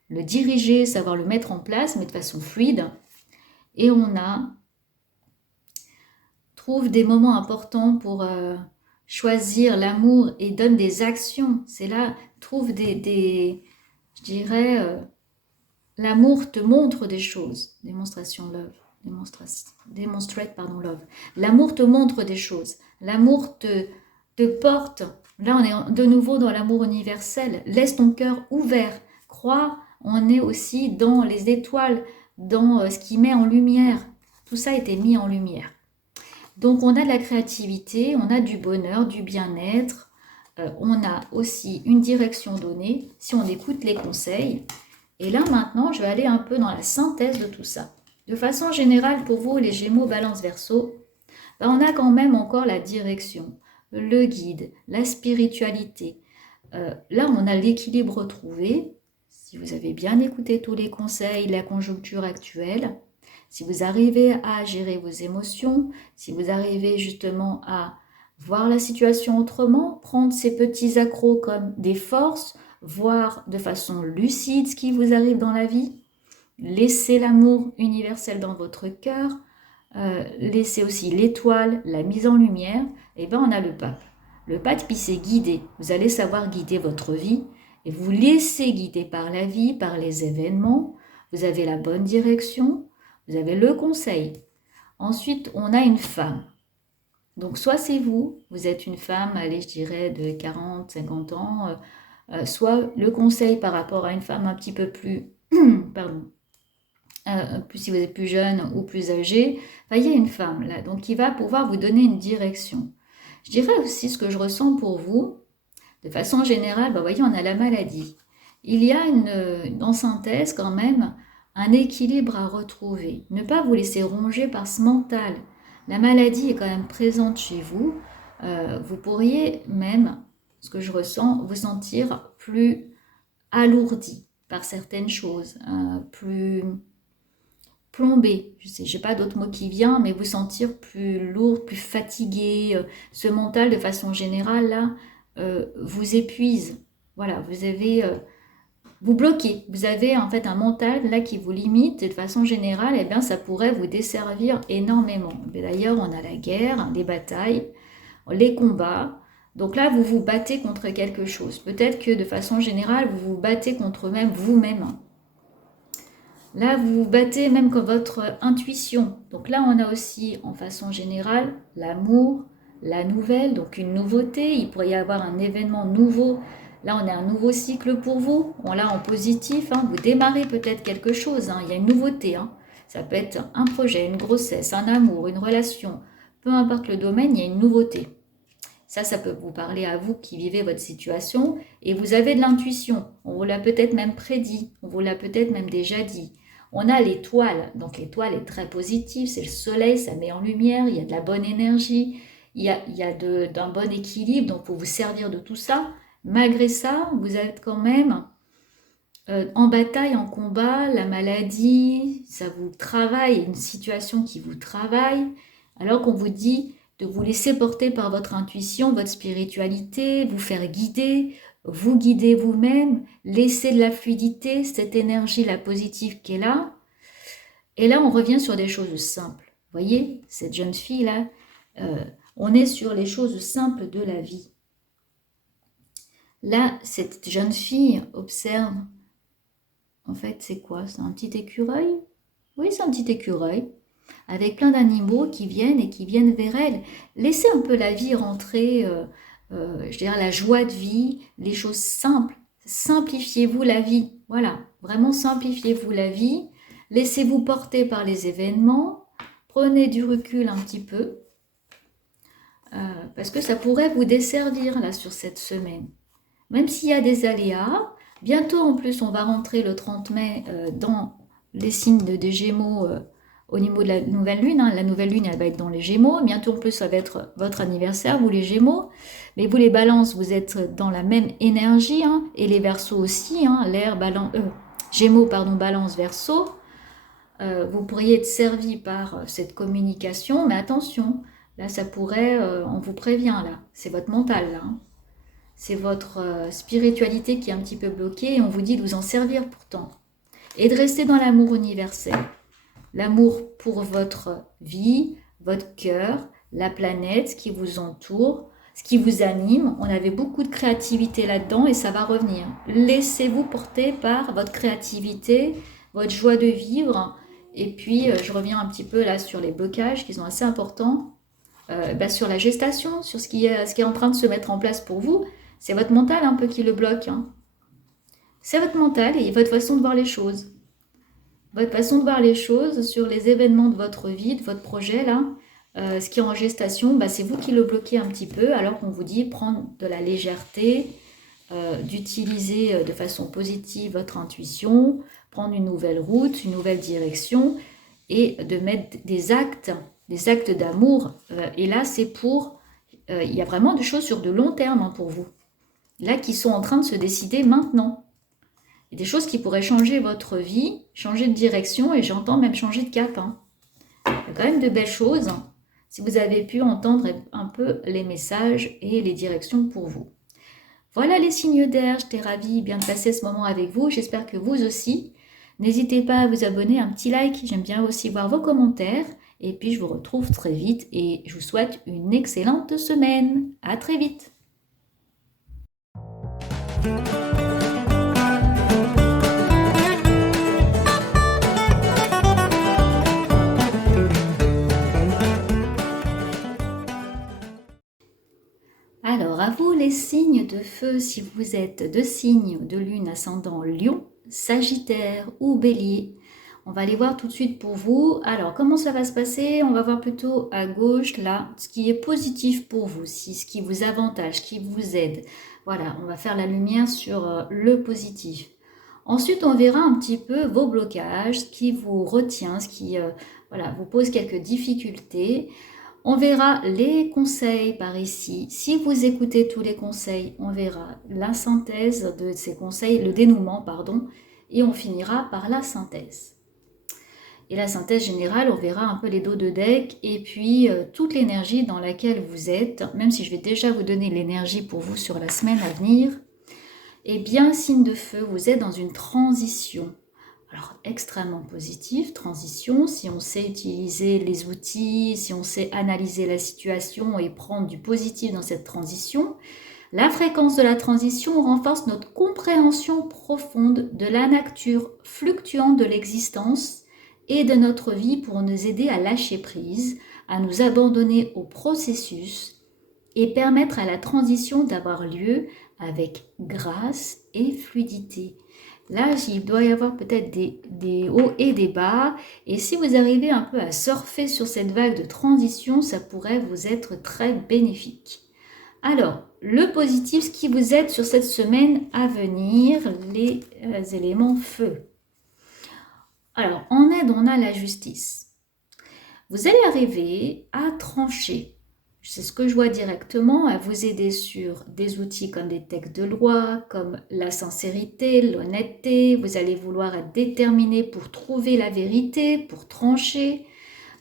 diriger, savoir le mettre en place, mais de façon fluide. Et on trouve des moments importants pour choisir l'amour et donne des actions. C'est là, trouve je dirais, l'amour te montre des choses. Démonstration love. Demonstrate, love. L'amour te montre des choses. L'amour te porte. Là, on est de nouveau dans l'amour universel. Laisse ton cœur ouvert. Crois, on est aussi dans les étoiles, dans ce qui met en lumière. Tout ça a été mis en lumière. Donc, on a de la créativité, on a du bonheur, du bien-être. On a aussi une direction donnée si on écoute les conseils. Et là, maintenant, je vais aller un peu dans la synthèse de tout ça. De façon générale, pour vous, les Gémeaux, Balance, Verseau, on a quand même encore la direction, le guide, la spiritualité. Là, on a l'équilibre retrouvé. Si vous avez bien écouté tous les conseils, la conjoncture actuelle, si vous arrivez à gérer vos émotions, si vous arrivez justement à voir la situation autrement, prendre ces petits accros comme des forces, voir de façon lucide ce qui vous arrive dans la vie, laissez l'amour universel dans votre cœur, laissez aussi l'étoile, la mise en lumière, et bien on a le pape. Le pape, puis c'est guider. Vous allez savoir guider votre vie et vous laissez guider par la vie, par les événements. Vous avez la bonne direction, vous avez le conseil. Ensuite, on a une femme. Donc, soit c'est vous, vous êtes une femme, allez, je dirais, de 40, 50 ans, soit le conseil par rapport à une femme un petit peu plus, pardon, plus si vous êtes plus jeune ou plus âgé, enfin, il y a une femme là, donc qui va pouvoir vous donner une direction. Je dirais aussi ce que je ressens pour vous, de façon générale, vous voyez, on a la maladie. Il y a dans synthèse quand même un équilibre à retrouver. Ne pas vous laisser ronger par ce mental. La maladie est quand même présente chez vous. Vous pourriez même, ce que je ressens, vous sentir plus alourdi par certaines choses, plus plombé, je sais, j'ai pas d'autre mot qui vient, mais vous sentir plus lourd, plus fatigué. Ce mental, de façon générale, là, vous épuise. Voilà, vous bloquez. Vous avez en fait un mental là qui vous limite. Et de façon générale, eh bien, ça pourrait vous desservir énormément. D'ailleurs, on a la guerre, les batailles, les combats. Donc là, vous vous battez contre quelque chose. Peut-être que de façon générale, vous vous battez contre même vous-même. Là, vous vous battez même contre votre intuition. Donc là, on a aussi, en façon générale, l'amour, la nouvelle, donc une nouveauté. Il pourrait y avoir un événement nouveau. Là, on a un nouveau cycle pour vous. On l'a en positif. Vous démarrez peut-être quelque chose. Il y a une nouveauté. Ça peut être un projet, une grossesse, un amour, une relation. Peu importe le domaine, il y a une nouveauté. Ça peut vous parler à vous qui vivez votre situation. Et vous avez de l'intuition. On vous l'a peut-être même prédit. On vous l'a peut-être même déjà dit. On a l'étoile, donc l'étoile est très positive, c'est le soleil, ça met en lumière, il y a de la bonne énergie, il y a d'un bon équilibre, donc il faut vous servir de tout ça. Malgré ça, vous êtes quand même en bataille, en combat, la maladie, ça vous travaille, une situation qui vous travaille, alors qu'on vous dit de vous laisser porter par votre intuition, votre spiritualité, vous faire guider, vous guider vous-même, laisser de la fluidité, cette énergie, la positive qui est là. Et là, on revient sur des choses simples. Vous voyez, cette jeune fille-là, on est sur les choses simples de la vie. Là, cette jeune fille observe, en fait, c'est quoi? C'est un petit écureuil? Oui, c'est un petit écureuil, avec plein d'animaux qui viennent vers elle. Laissez un peu la vie rentrer, je dirais la joie de vie, les choses simples. Simplifiez-vous la vie. Voilà, vraiment simplifiez-vous la vie. Laissez-vous porter par les événements. Prenez du recul un petit peu. Parce que ça pourrait vous desservir là sur cette semaine. Même s'il y a des aléas. Bientôt en plus on va rentrer le 30 mai dans les signes des Gémeaux au niveau de la nouvelle lune. La nouvelle lune, elle va être dans les Gémeaux. Bientôt en plus, ça va être votre anniversaire, vous les Gémeaux. Mais vous les Balances, vous êtes dans la même énergie. Et les Verseaux aussi. L'air, Gémeaux, Balance, Verseau. Vous pourriez être servi par cette communication. Mais attention, là, ça pourrait... on vous prévient, là. C'est votre mental, là. C'est votre spiritualité qui est un petit peu bloquée. Et on vous dit de vous en servir pourtant. Et de rester dans l'amour universel. L'amour pour votre vie, votre cœur, la planète, ce qui vous entoure, ce qui vous anime. On avait beaucoup de créativité là-dedans et ça va revenir. Laissez-vous porter par votre créativité, votre joie de vivre. Et puis, je reviens un petit peu là sur les blocages qui sont assez importants. Sur la gestation, sur ce qui est en train de se mettre en place pour vous. C'est votre mental un peu qui le bloque. C'est votre mental et votre façon de voir les choses. Votre façon de voir les choses sur les événements de votre vie, de votre projet, là, ce qui est en gestation, c'est vous qui le bloquez un petit peu, alors qu'on vous dit prendre de la légèreté, d'utiliser de façon positive votre intuition, prendre une nouvelle route, une nouvelle direction, et de mettre des actes d'amour. Et là, c'est pour... il y a vraiment des choses sur de long terme pour vous, là, qui sont en train de se décider maintenant. Il y a des choses qui pourraient changer votre vie, changer de direction et j'entends même changer de cap. Il y a quand même de belles choses si vous avez pu entendre un peu les messages et les directions pour vous. Voilà les signes d'air, j'étais ravie bien de passer ce moment avec vous. J'espère que vous aussi. N'hésitez pas à vous abonner, un petit like, j'aime bien aussi voir vos commentaires. Et puis je vous retrouve très vite et je vous souhaite une excellente semaine. À très vite. Alors, à vous les signes de feu, si vous êtes de signes de lune ascendant Lion, Sagittaire ou Bélier. On va aller voir tout de suite pour vous. Alors, comment ça va se passer? On va voir plutôt à gauche, là, ce qui est positif pour vous, ce qui vous avantage, ce qui vous aide. Voilà, on va faire la lumière sur le positif. Ensuite, on verra un petit peu vos blocages, ce qui vous retient, ce qui voilà, vous pose quelques difficultés. On verra les conseils par ici. Si vous écoutez tous les conseils, on verra la synthèse de ces conseils, le dénouement, pardon, et on finira par la synthèse. Et la synthèse générale, on verra un peu les dos de deck et puis toute l'énergie dans laquelle vous êtes, même si je vais déjà vous donner l'énergie pour vous sur la semaine à venir. Eh bien, signe de feu, vous êtes dans une transition. Alors, extrêmement positif, transition, si on sait utiliser les outils, si on sait analyser la situation et prendre du positif dans cette transition, la fréquence de la transition renforce notre compréhension profonde de la nature fluctuante de l'existence et de notre vie pour nous aider à lâcher prise, à nous abandonner au processus et permettre à la transition d'avoir lieu avec grâce et fluidité. Là, il doit y avoir peut-être des hauts et des bas. Et si vous arrivez un peu à surfer sur cette vague de transition, ça pourrait vous être très bénéfique. Alors, le positif, ce qui vous aide sur cette semaine à venir, les éléments feu. Alors, en aide, on a la justice. Vous allez arriver à trancher. C'est ce que je vois directement, à vous aider sur des outils comme des textes de loi, comme la sincérité, l'honnêteté. Vous allez vouloir être déterminé pour trouver la vérité, pour trancher.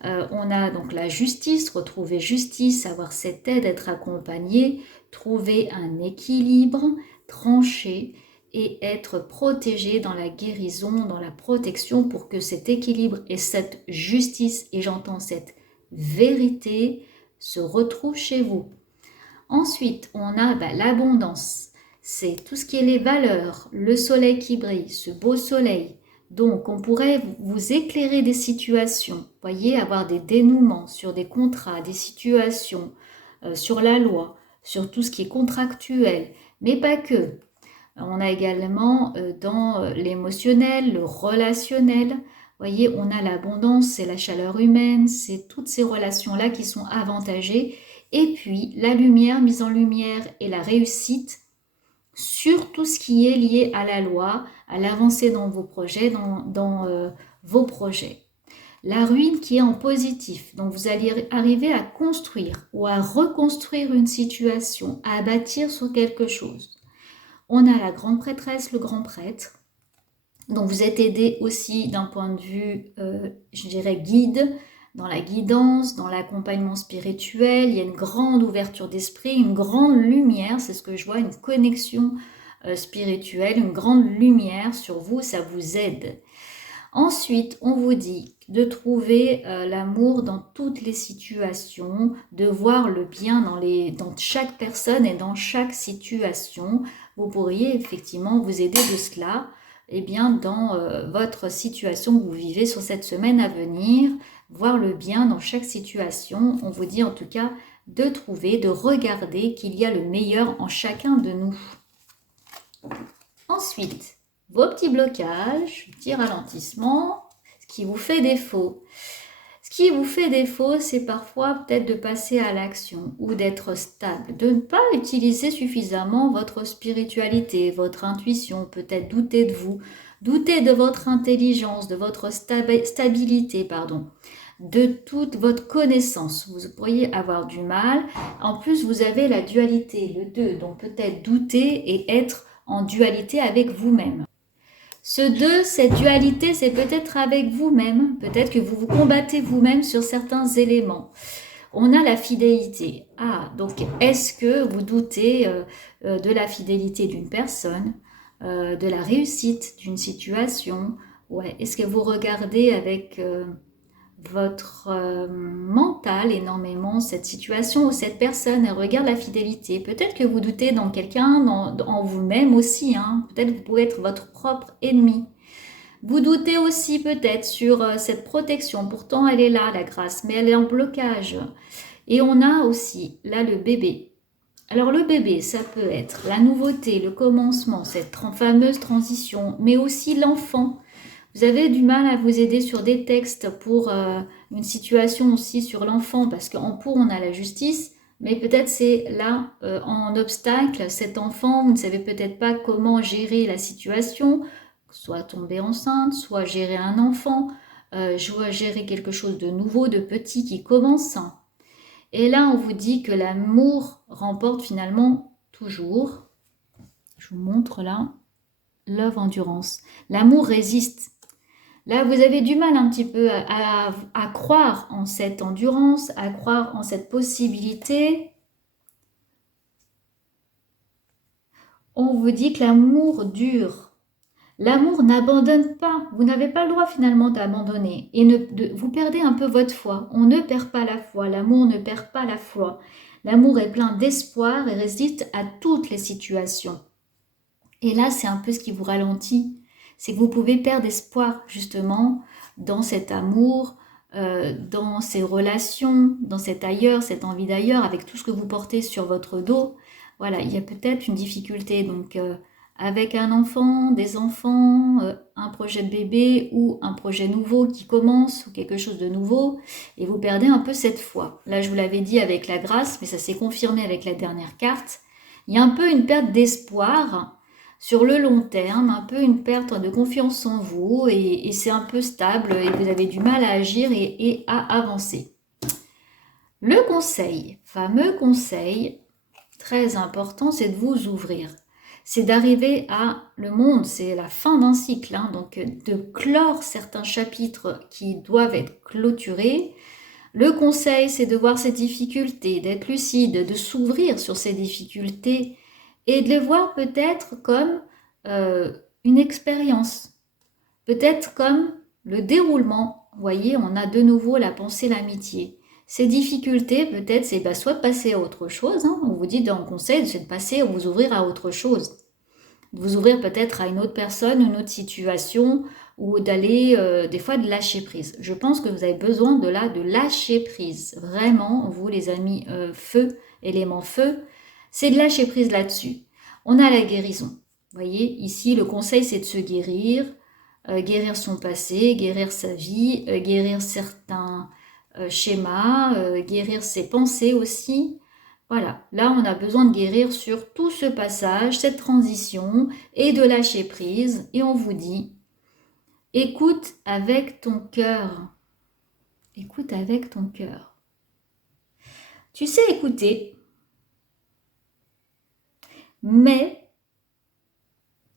On a donc la justice, retrouver justice, avoir cette aide, être accompagné, trouver un équilibre, trancher et être protégé dans la guérison, dans la protection pour que cet équilibre et cette justice, et j'entends cette vérité, se retrouve chez vous. Ensuite, on a l'abondance. C'est tout ce qui est les valeurs, le soleil qui brille, ce beau soleil. Donc, on pourrait vous éclairer des situations, voyez, avoir des dénouements sur des contrats, des situations, sur la loi, sur tout ce qui est contractuel, mais pas que. On a également dans l'émotionnel, le relationnel. Voyez, on a l'abondance, c'est la chaleur humaine, c'est toutes ces relations-là qui sont avantagées. Et puis, la lumière, mise en lumière et la réussite sur tout ce qui est lié à la loi, à l'avancée dans vos projets, dans vos projets. La ruine qui est en positif, donc vous allez arriver à construire ou à reconstruire une situation, à bâtir sur quelque chose. On a la grande prêtresse, le grand prêtre. Donc vous êtes aidé aussi d'un point de vue, je dirais, guide, dans la guidance, dans l'accompagnement spirituel. Il y a une grande ouverture d'esprit, une grande lumière, c'est ce que je vois, une connexion spirituelle, une grande lumière sur vous, ça vous aide. Ensuite, on vous dit de trouver l'amour dans toutes les situations, de voir le bien dans chaque personne et dans chaque situation. Vous pourriez effectivement vous aider de cela dans votre situation que vous vivez sur cette semaine à venir, voir le bien dans chaque situation. On vous dit en tout cas de trouver, de regarder qu'il y a le meilleur en chacun de nous. Ensuite, vos petits blocages, petits ralentissements, ce qui vous fait défaut. Ce qui vous fait défaut, c'est parfois peut-être de passer à l'action ou d'être stable, de ne pas utiliser suffisamment votre spiritualité, votre intuition, peut-être douter de vous, douter de votre intelligence, de votre stabilité, de toute votre connaissance. Vous pourriez avoir du mal. En plus, vous avez la dualité, le 2, donc peut-être douter et être en dualité avec vous-même. Ce 2, cette dualité, c'est peut-être avec vous-même, peut-être que vous vous combattez vous-même sur certains éléments. On a la fidélité. Ah, donc est-ce que vous doutez de la fidélité d'une personne, de la réussite d'une situation? Ouais. Est-ce que vous regardez avec votre mental énormément cette situation ou cette personne? Elle regarde la fidélité. Peut-être que vous doutez dans quelqu'un, en vous-même aussi. Peut-être que vous pouvez être votre propre ennemi. Vous doutez aussi peut-être sur cette protection. Pourtant, elle est là, la grâce, mais elle est en blocage. Et on a aussi, là, le bébé. Alors le bébé, ça peut être la nouveauté, le commencement, cette fameuse transition, mais aussi l'enfant. Vous avez du mal à vous aider sur des textes pour une situation aussi sur l'enfant, parce qu'en pour, on a la justice, mais peut-être c'est là en obstacle, cet enfant, vous ne savez peut-être pas comment gérer la situation, soit tomber enceinte, soit gérer un enfant, soit gérer quelque chose de nouveau, de petit qui commence. Et là, on vous dit que l'amour remporte finalement toujours. Je vous montre là, love endurance. L'amour résiste. Là, vous avez du mal un petit peu à croire en cette endurance, à croire en cette possibilité. On vous dit que l'amour dure. L'amour n'abandonne pas. Vous n'avez pas le droit finalement d'abandonner. Et vous perdez un peu votre foi. On ne perd pas la foi. L'amour ne perd pas la foi. L'amour est plein d'espoir et résiste à toutes les situations. Et là, c'est un peu ce qui vous ralentit. C'est que vous pouvez perdre espoir justement dans cet amour, dans ces relations, dans cet ailleurs, cette envie d'ailleurs, avec tout ce que vous portez sur votre dos. Voilà, il y a peut-être une difficulté. Donc, avec un enfant, des enfants, un projet de bébé ou un projet nouveau qui commence ou quelque chose de nouveau, et vous perdez un peu cette foi. Là, je vous l'avais dit avec la grâce, mais ça s'est confirmé avec la dernière carte. Il y a un peu une perte d'espoir sur le long terme, un peu une perte de confiance en vous et c'est un peu stable et vous avez du mal à agir et à avancer. Le conseil, fameux conseil, très important, c'est de vous ouvrir. C'est d'arriver à le monde, c'est la fin d'un cycle, hein, donc de clore certains chapitres qui doivent être clôturés. Le conseil, c'est de voir ces difficultés, d'être lucide, de s'ouvrir sur ces difficultés et de les voir peut-être comme une expérience, peut-être comme le déroulement. Vous voyez, on a de nouveau la pensée, l'amitié. Ces difficultés, peut-être, c'est soit de passer à autre chose. Hein. On vous dit dans le conseil, c'est de passer ou vous ouvrir à autre chose. De vous ouvrir peut-être à une autre personne, une autre situation, ou d'aller, des fois, de lâcher prise. Je pense que vous avez besoin de lâcher prise. Vraiment, vous, les amis feu, élément feu, c'est de lâcher prise là-dessus. On a la guérison. Vous voyez, ici, le conseil, c'est de se guérir, guérir son passé, guérir sa vie, guérir certains schémas, guérir ses pensées aussi. Voilà, là, on a besoin de guérir sur tout ce passage, cette transition, et de lâcher prise. Et on vous dit, écoute avec ton cœur. Écoute avec ton cœur. Tu sais écouter, mais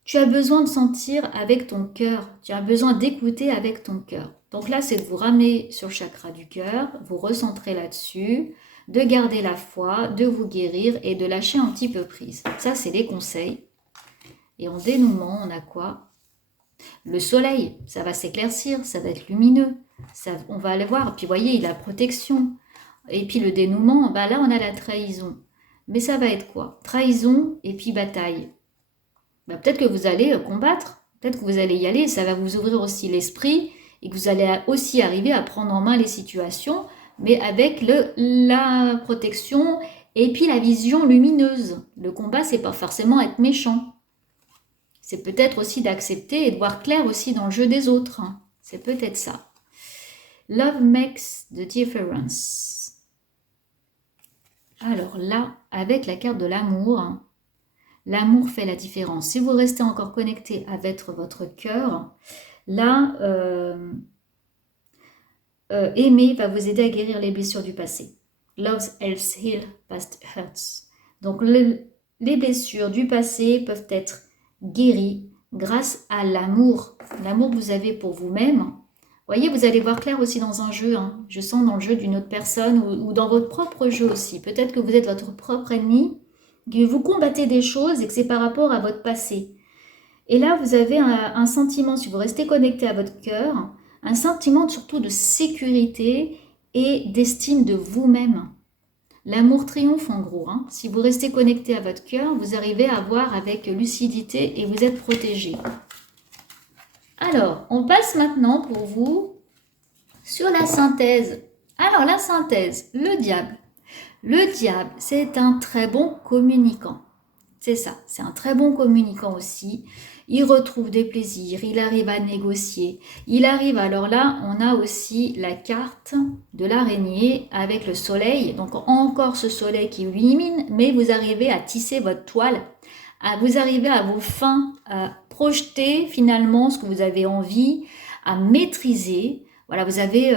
tu as besoin de sentir avec ton cœur, tu as besoin d'écouter avec ton cœur. Donc là, c'est de vous ramener sur le chakra du cœur, vous recentrer là-dessus, de garder la foi, de vous guérir et de lâcher un petit peu prise. Ça, c'est les conseils. Et en dénouement, on a quoi? Le soleil, ça va s'éclaircir, ça va être lumineux, on va aller voir. Puis vous voyez, il a protection. Et puis le dénouement, là, on a la trahison. Mais ça va être quoi? Trahison et puis bataille. Peut-être que vous allez combattre, peut-être que vous allez y aller, ça va vous ouvrir aussi l'esprit et que vous allez aussi arriver à prendre en main les situations, mais avec la protection et puis la vision lumineuse. Le combat, c'est pas forcément être méchant. C'est peut-être aussi d'accepter et de voir clair aussi dans le jeu des autres. Hein. C'est peut-être ça. Love makes the difference. Alors là, avec la carte de l'amour, l'amour fait la différence. Si vous restez encore connecté avec votre cœur, là, aimer va vous aider à guérir les blessures du passé. Love helps heal past hurts. Donc, les blessures du passé peuvent être guéries grâce à l'amour. L'amour que vous avez pour vous-même. Vous voyez, vous allez voir clair aussi dans un jeu. Hein. Je sens dans le jeu d'une autre personne ou dans votre propre jeu aussi. Peut-être que vous êtes votre propre ennemi, que vous combattez des choses et que c'est par rapport à votre passé. Et là, vous avez un sentiment, si vous restez connecté à votre cœur, un sentiment surtout de sécurité et d'estime de vous-même. L'amour triomphe en gros. Hein. Si vous restez connecté à votre cœur, vous arrivez à voir avec lucidité et vous êtes protégé. Alors, on passe maintenant pour vous sur la synthèse. Alors, la synthèse, le diable. Le diable, c'est un très bon communicant. C'est ça, c'est un très bon communicant aussi. Il retrouve des plaisirs, il arrive à négocier. Il arrive, alors là, on a aussi la carte de l'araignée avec le soleil. Donc encore ce soleil qui illumine, mais vous arrivez à tisser votre toile. Vous arrivez à vos fins, à projeter finalement ce que vous avez envie, à maîtriser. Voilà, vous avez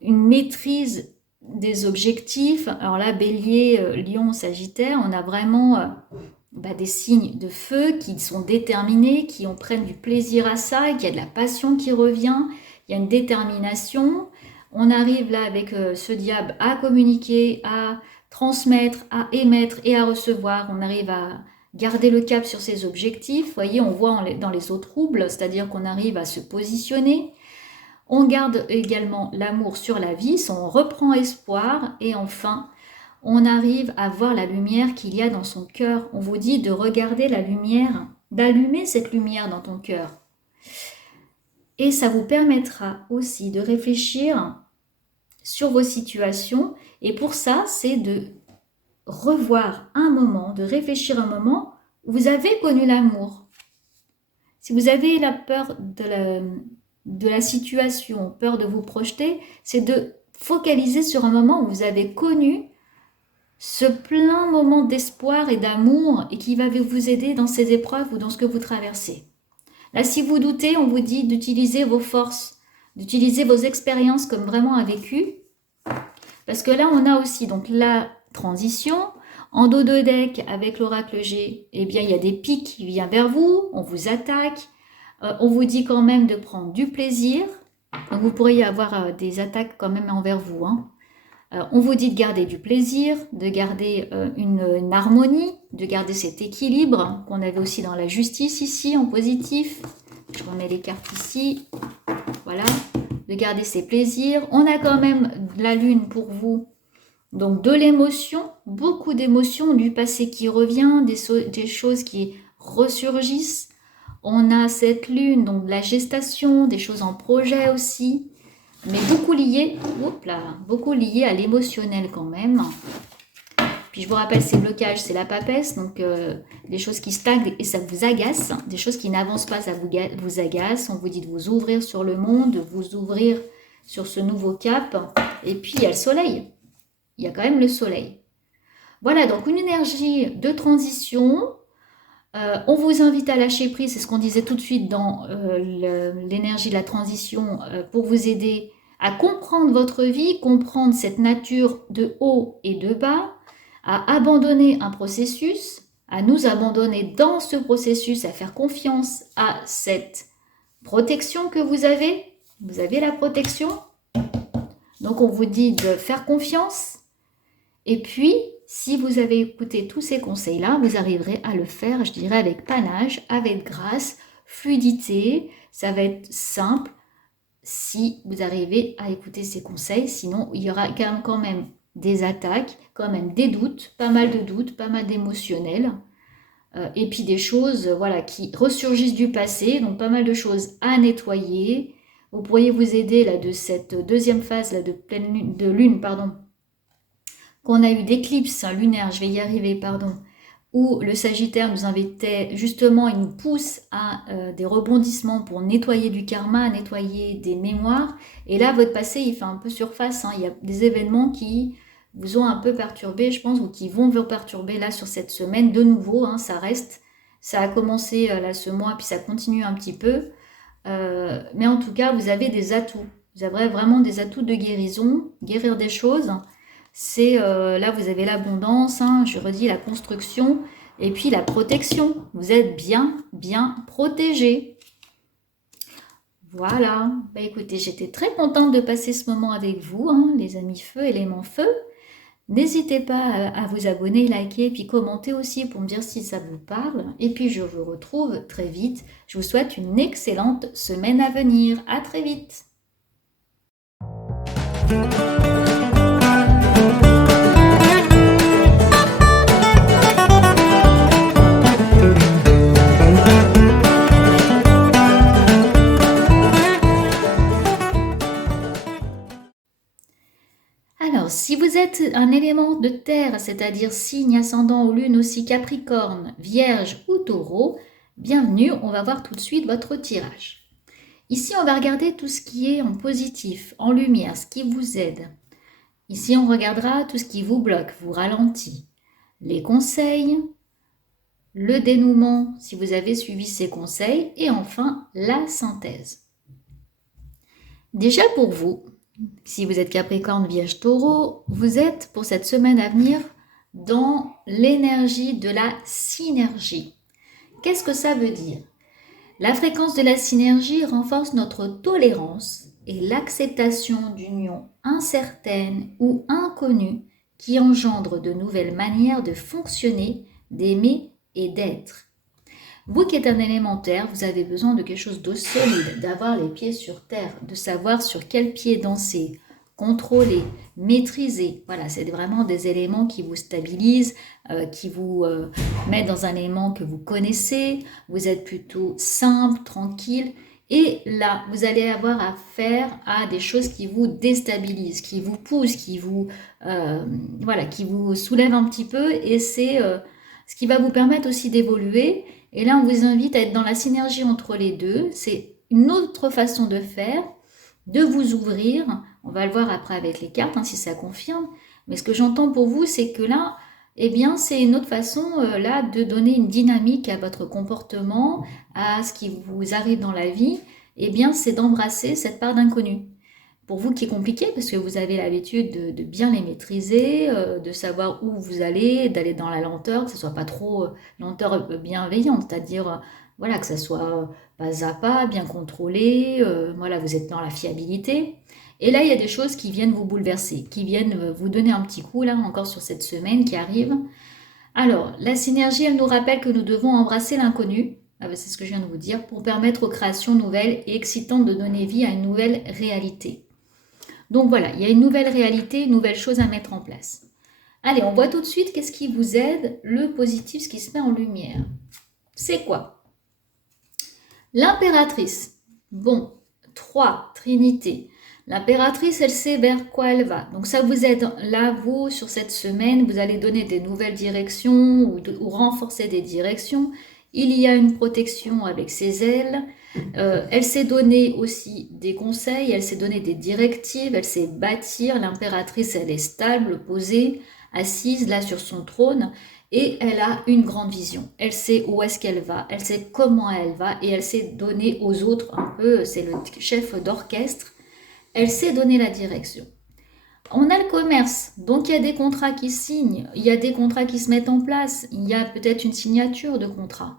une maîtrise des objectifs. Alors là, Bélier, Lion, Sagittaire, on a vraiment des signes de feu qui sont déterminés, qui prennent du plaisir à ça, et qu'il y a de la passion qui revient, il y a une détermination. On arrive là avec ce diable à communiquer, à transmettre, à émettre et à recevoir. On arrive à garder le cap sur ses objectifs. Vous voyez, on voit dans les eaux troubles, c'est-à-dire qu'on arrive à se positionner. On garde également l'amour sur la vie, on reprend espoir et enfin, on arrive à voir la lumière qu'il y a dans son cœur. On vous dit de regarder la lumière, d'allumer cette lumière dans ton cœur. Et ça vous permettra aussi de réfléchir sur vos situations. Et pour ça, c'est de revoir un moment, de réfléchir un moment où vous avez connu l'amour. Si vous avez la peur de la situation, peur de vous projeter, c'est de focaliser sur un moment où vous avez connu ce plein moment d'espoir et d'amour et qui va vous aider dans ces épreuves ou dans ce que vous traversez. Là, si vous doutez, on vous dit d'utiliser vos forces, d'utiliser vos expériences comme vraiment un vécu. Parce que là, on a aussi donc la transition. En dos de deck, avec l'oracle G, eh bien, il y a des pics qui viennent vers vous, on vous attaque. On vous dit quand même de prendre du plaisir. Donc vous pourriez avoir des attaques quand même envers vous. On vous dit de garder du plaisir, de garder une harmonie, de garder cet équilibre qu'on avait aussi dans la justice ici en positif. Je remets les cartes ici. Voilà. De garder ses plaisirs. On a quand même la lune pour vous. Donc de l'émotion, beaucoup d'émotions, du passé qui revient, des choses qui ressurgissent. On a cette lune, donc de la gestation, des choses en projet aussi, mais beaucoup liées à l'émotionnel quand même. Puis je vous rappelle, ces blocages, c'est la papesse, donc des choses qui stagnent et ça vous agace, des choses qui n'avancent pas, ça vous agace. On vous dit de vous ouvrir sur le monde, de vous ouvrir sur ce nouveau cap. Et puis il y a le soleil, il y a quand même le soleil. Voilà, donc une énergie de transition. On vous invite à lâcher prise, c'est ce qu'on disait tout de suite dans l'énergie de la transition, pour vous aider à comprendre votre vie, comprendre cette nature de haut et de bas, à abandonner un processus, à nous abandonner dans ce processus, à faire confiance à cette protection que vous avez. Vous avez la protection, donc on vous dit de faire confiance. Et puis, si vous avez écouté tous ces conseils-là, vous arriverez à le faire, je dirais, avec panache, avec grâce, fluidité. Ça va être simple si vous arrivez à écouter ces conseils. Sinon, il y aura quand même des attaques, quand même des doutes, pas mal de doutes, pas mal d'émotionnels. Et puis des choses qui ressurgissent du passé, donc pas mal de choses à nettoyer. Vous pourriez vous aider là, de cette deuxième phase là, de lune, qu'on a eu d'éclipse lunaire, je vais y arriver, où le Sagittaire nous invitait justement, il nous pousse à des rebondissements pour nettoyer du karma, nettoyer des mémoires. Et là, votre passé, il fait un peu surface. Il y a des événements qui vous ont un peu perturbé, je pense, ou qui vont vous perturber là sur cette semaine. De nouveau, ça reste. Ça a commencé là ce mois, puis ça continue un petit peu. Mais en tout cas, vous avez des atouts. Vous avez vraiment des atouts de guérison, guérir des choses. C'est là, vous avez l'abondance, je redis la construction et puis la protection. Vous êtes bien protégé. Voilà. Écoutez, j'étais très contente de passer ce moment avec vous, les amis feu, élément feu. N'hésitez pas à vous abonner, liker, puis commenter aussi pour me dire si ça vous parle. Et puis, je vous retrouve très vite. Je vous souhaite une excellente semaine à venir. À très vite. Alors, si vous êtes un élément de terre, c'est-à-dire signe ascendant ou lune aussi Capricorne, Vierge ou Taureau, bienvenue, on va voir tout de suite votre tirage. Ici, on va regarder tout ce qui est en positif, en lumière, ce qui vous aide. Ici, on regardera tout ce qui vous bloque, vous ralentit, les conseils, le dénouement, si vous avez suivi ces conseils, et enfin, la synthèse. Déjà pour vous, si vous êtes Capricorne, Vierge, Taureau, vous êtes pour cette semaine à venir dans l'énergie de la synergie. Qu'est-ce que ça veut dire? La fréquence de la synergie renforce notre tolérance et l'acceptation d'unions incertaines ou inconnues qui engendrent de nouvelles manières de fonctionner, d'aimer et d'être. Vous qui êtes un élémentaire, vous avez besoin de quelque chose de solide, d'avoir les pieds sur terre, de savoir sur quel pied danser, contrôler, maîtriser. Voilà, c'est vraiment des éléments qui vous stabilisent, qui vous mettent dans un élément que vous connaissez. Vous êtes plutôt simple, tranquille. Et là, vous allez avoir affaire à des choses qui vous déstabilisent, qui vous poussent, qui vous soulèvent un petit peu. Et c'est ce qui va vous permettre aussi d'évoluer. Et là, on vous invite à être dans la synergie entre les deux. C'est une autre façon de faire, de vous ouvrir. On va le voir après avec les cartes, si ça confirme. Mais ce que j'entends pour vous, c'est que là, eh bien, c'est une autre façon là de donner une dynamique à votre comportement, à ce qui vous arrive dans la vie. Eh bien, c'est d'embrasser cette part d'inconnu. Pour vous qui est compliqué, parce que vous avez l'habitude de bien les maîtriser, de savoir où vous allez, d'aller dans la lenteur, que ce soit pas trop lenteur bienveillante, c'est-à-dire voilà, que ça soit pas à pas, bien contrôlé, voilà, vous êtes dans la fiabilité. Et là, il y a des choses qui viennent vous bouleverser, qui viennent vous donner un petit coup, là, encore sur cette semaine qui arrive. Alors, la synergie, elle nous rappelle que nous devons embrasser l'inconnu, c'est ce que je viens de vous dire, pour permettre aux créations nouvelles et excitantes de donner vie à une nouvelle réalité. Donc voilà, il y a une nouvelle réalité, une nouvelle chose à mettre en place. Allez, on voit tout de suite qu'est-ce qui vous aide, le positif, ce qui se met en lumière. C'est quoi? L'impératrice. Bon, 3, Trinité. L'impératrice, elle sait vers quoi elle va. Donc ça vous aide, là, vous, sur cette semaine, vous allez donner des nouvelles directions ou renforcer des directions. Il y a une protection avec ses ailes. Elle s'est donné aussi des conseils, elle s'est donné des directives, elle sait bâtir. L'impératrice, elle est stable, posée, assise là sur son trône et elle a une grande vision. Elle sait où est-ce qu'elle va, elle sait comment elle va et elle sait donner aux autres un peu, c'est le chef d'orchestre, elle sait donner la direction. On a le commerce, donc il y a des contrats qui signent, il y a des contrats qui se mettent en place, il y a peut-être une signature de contrat.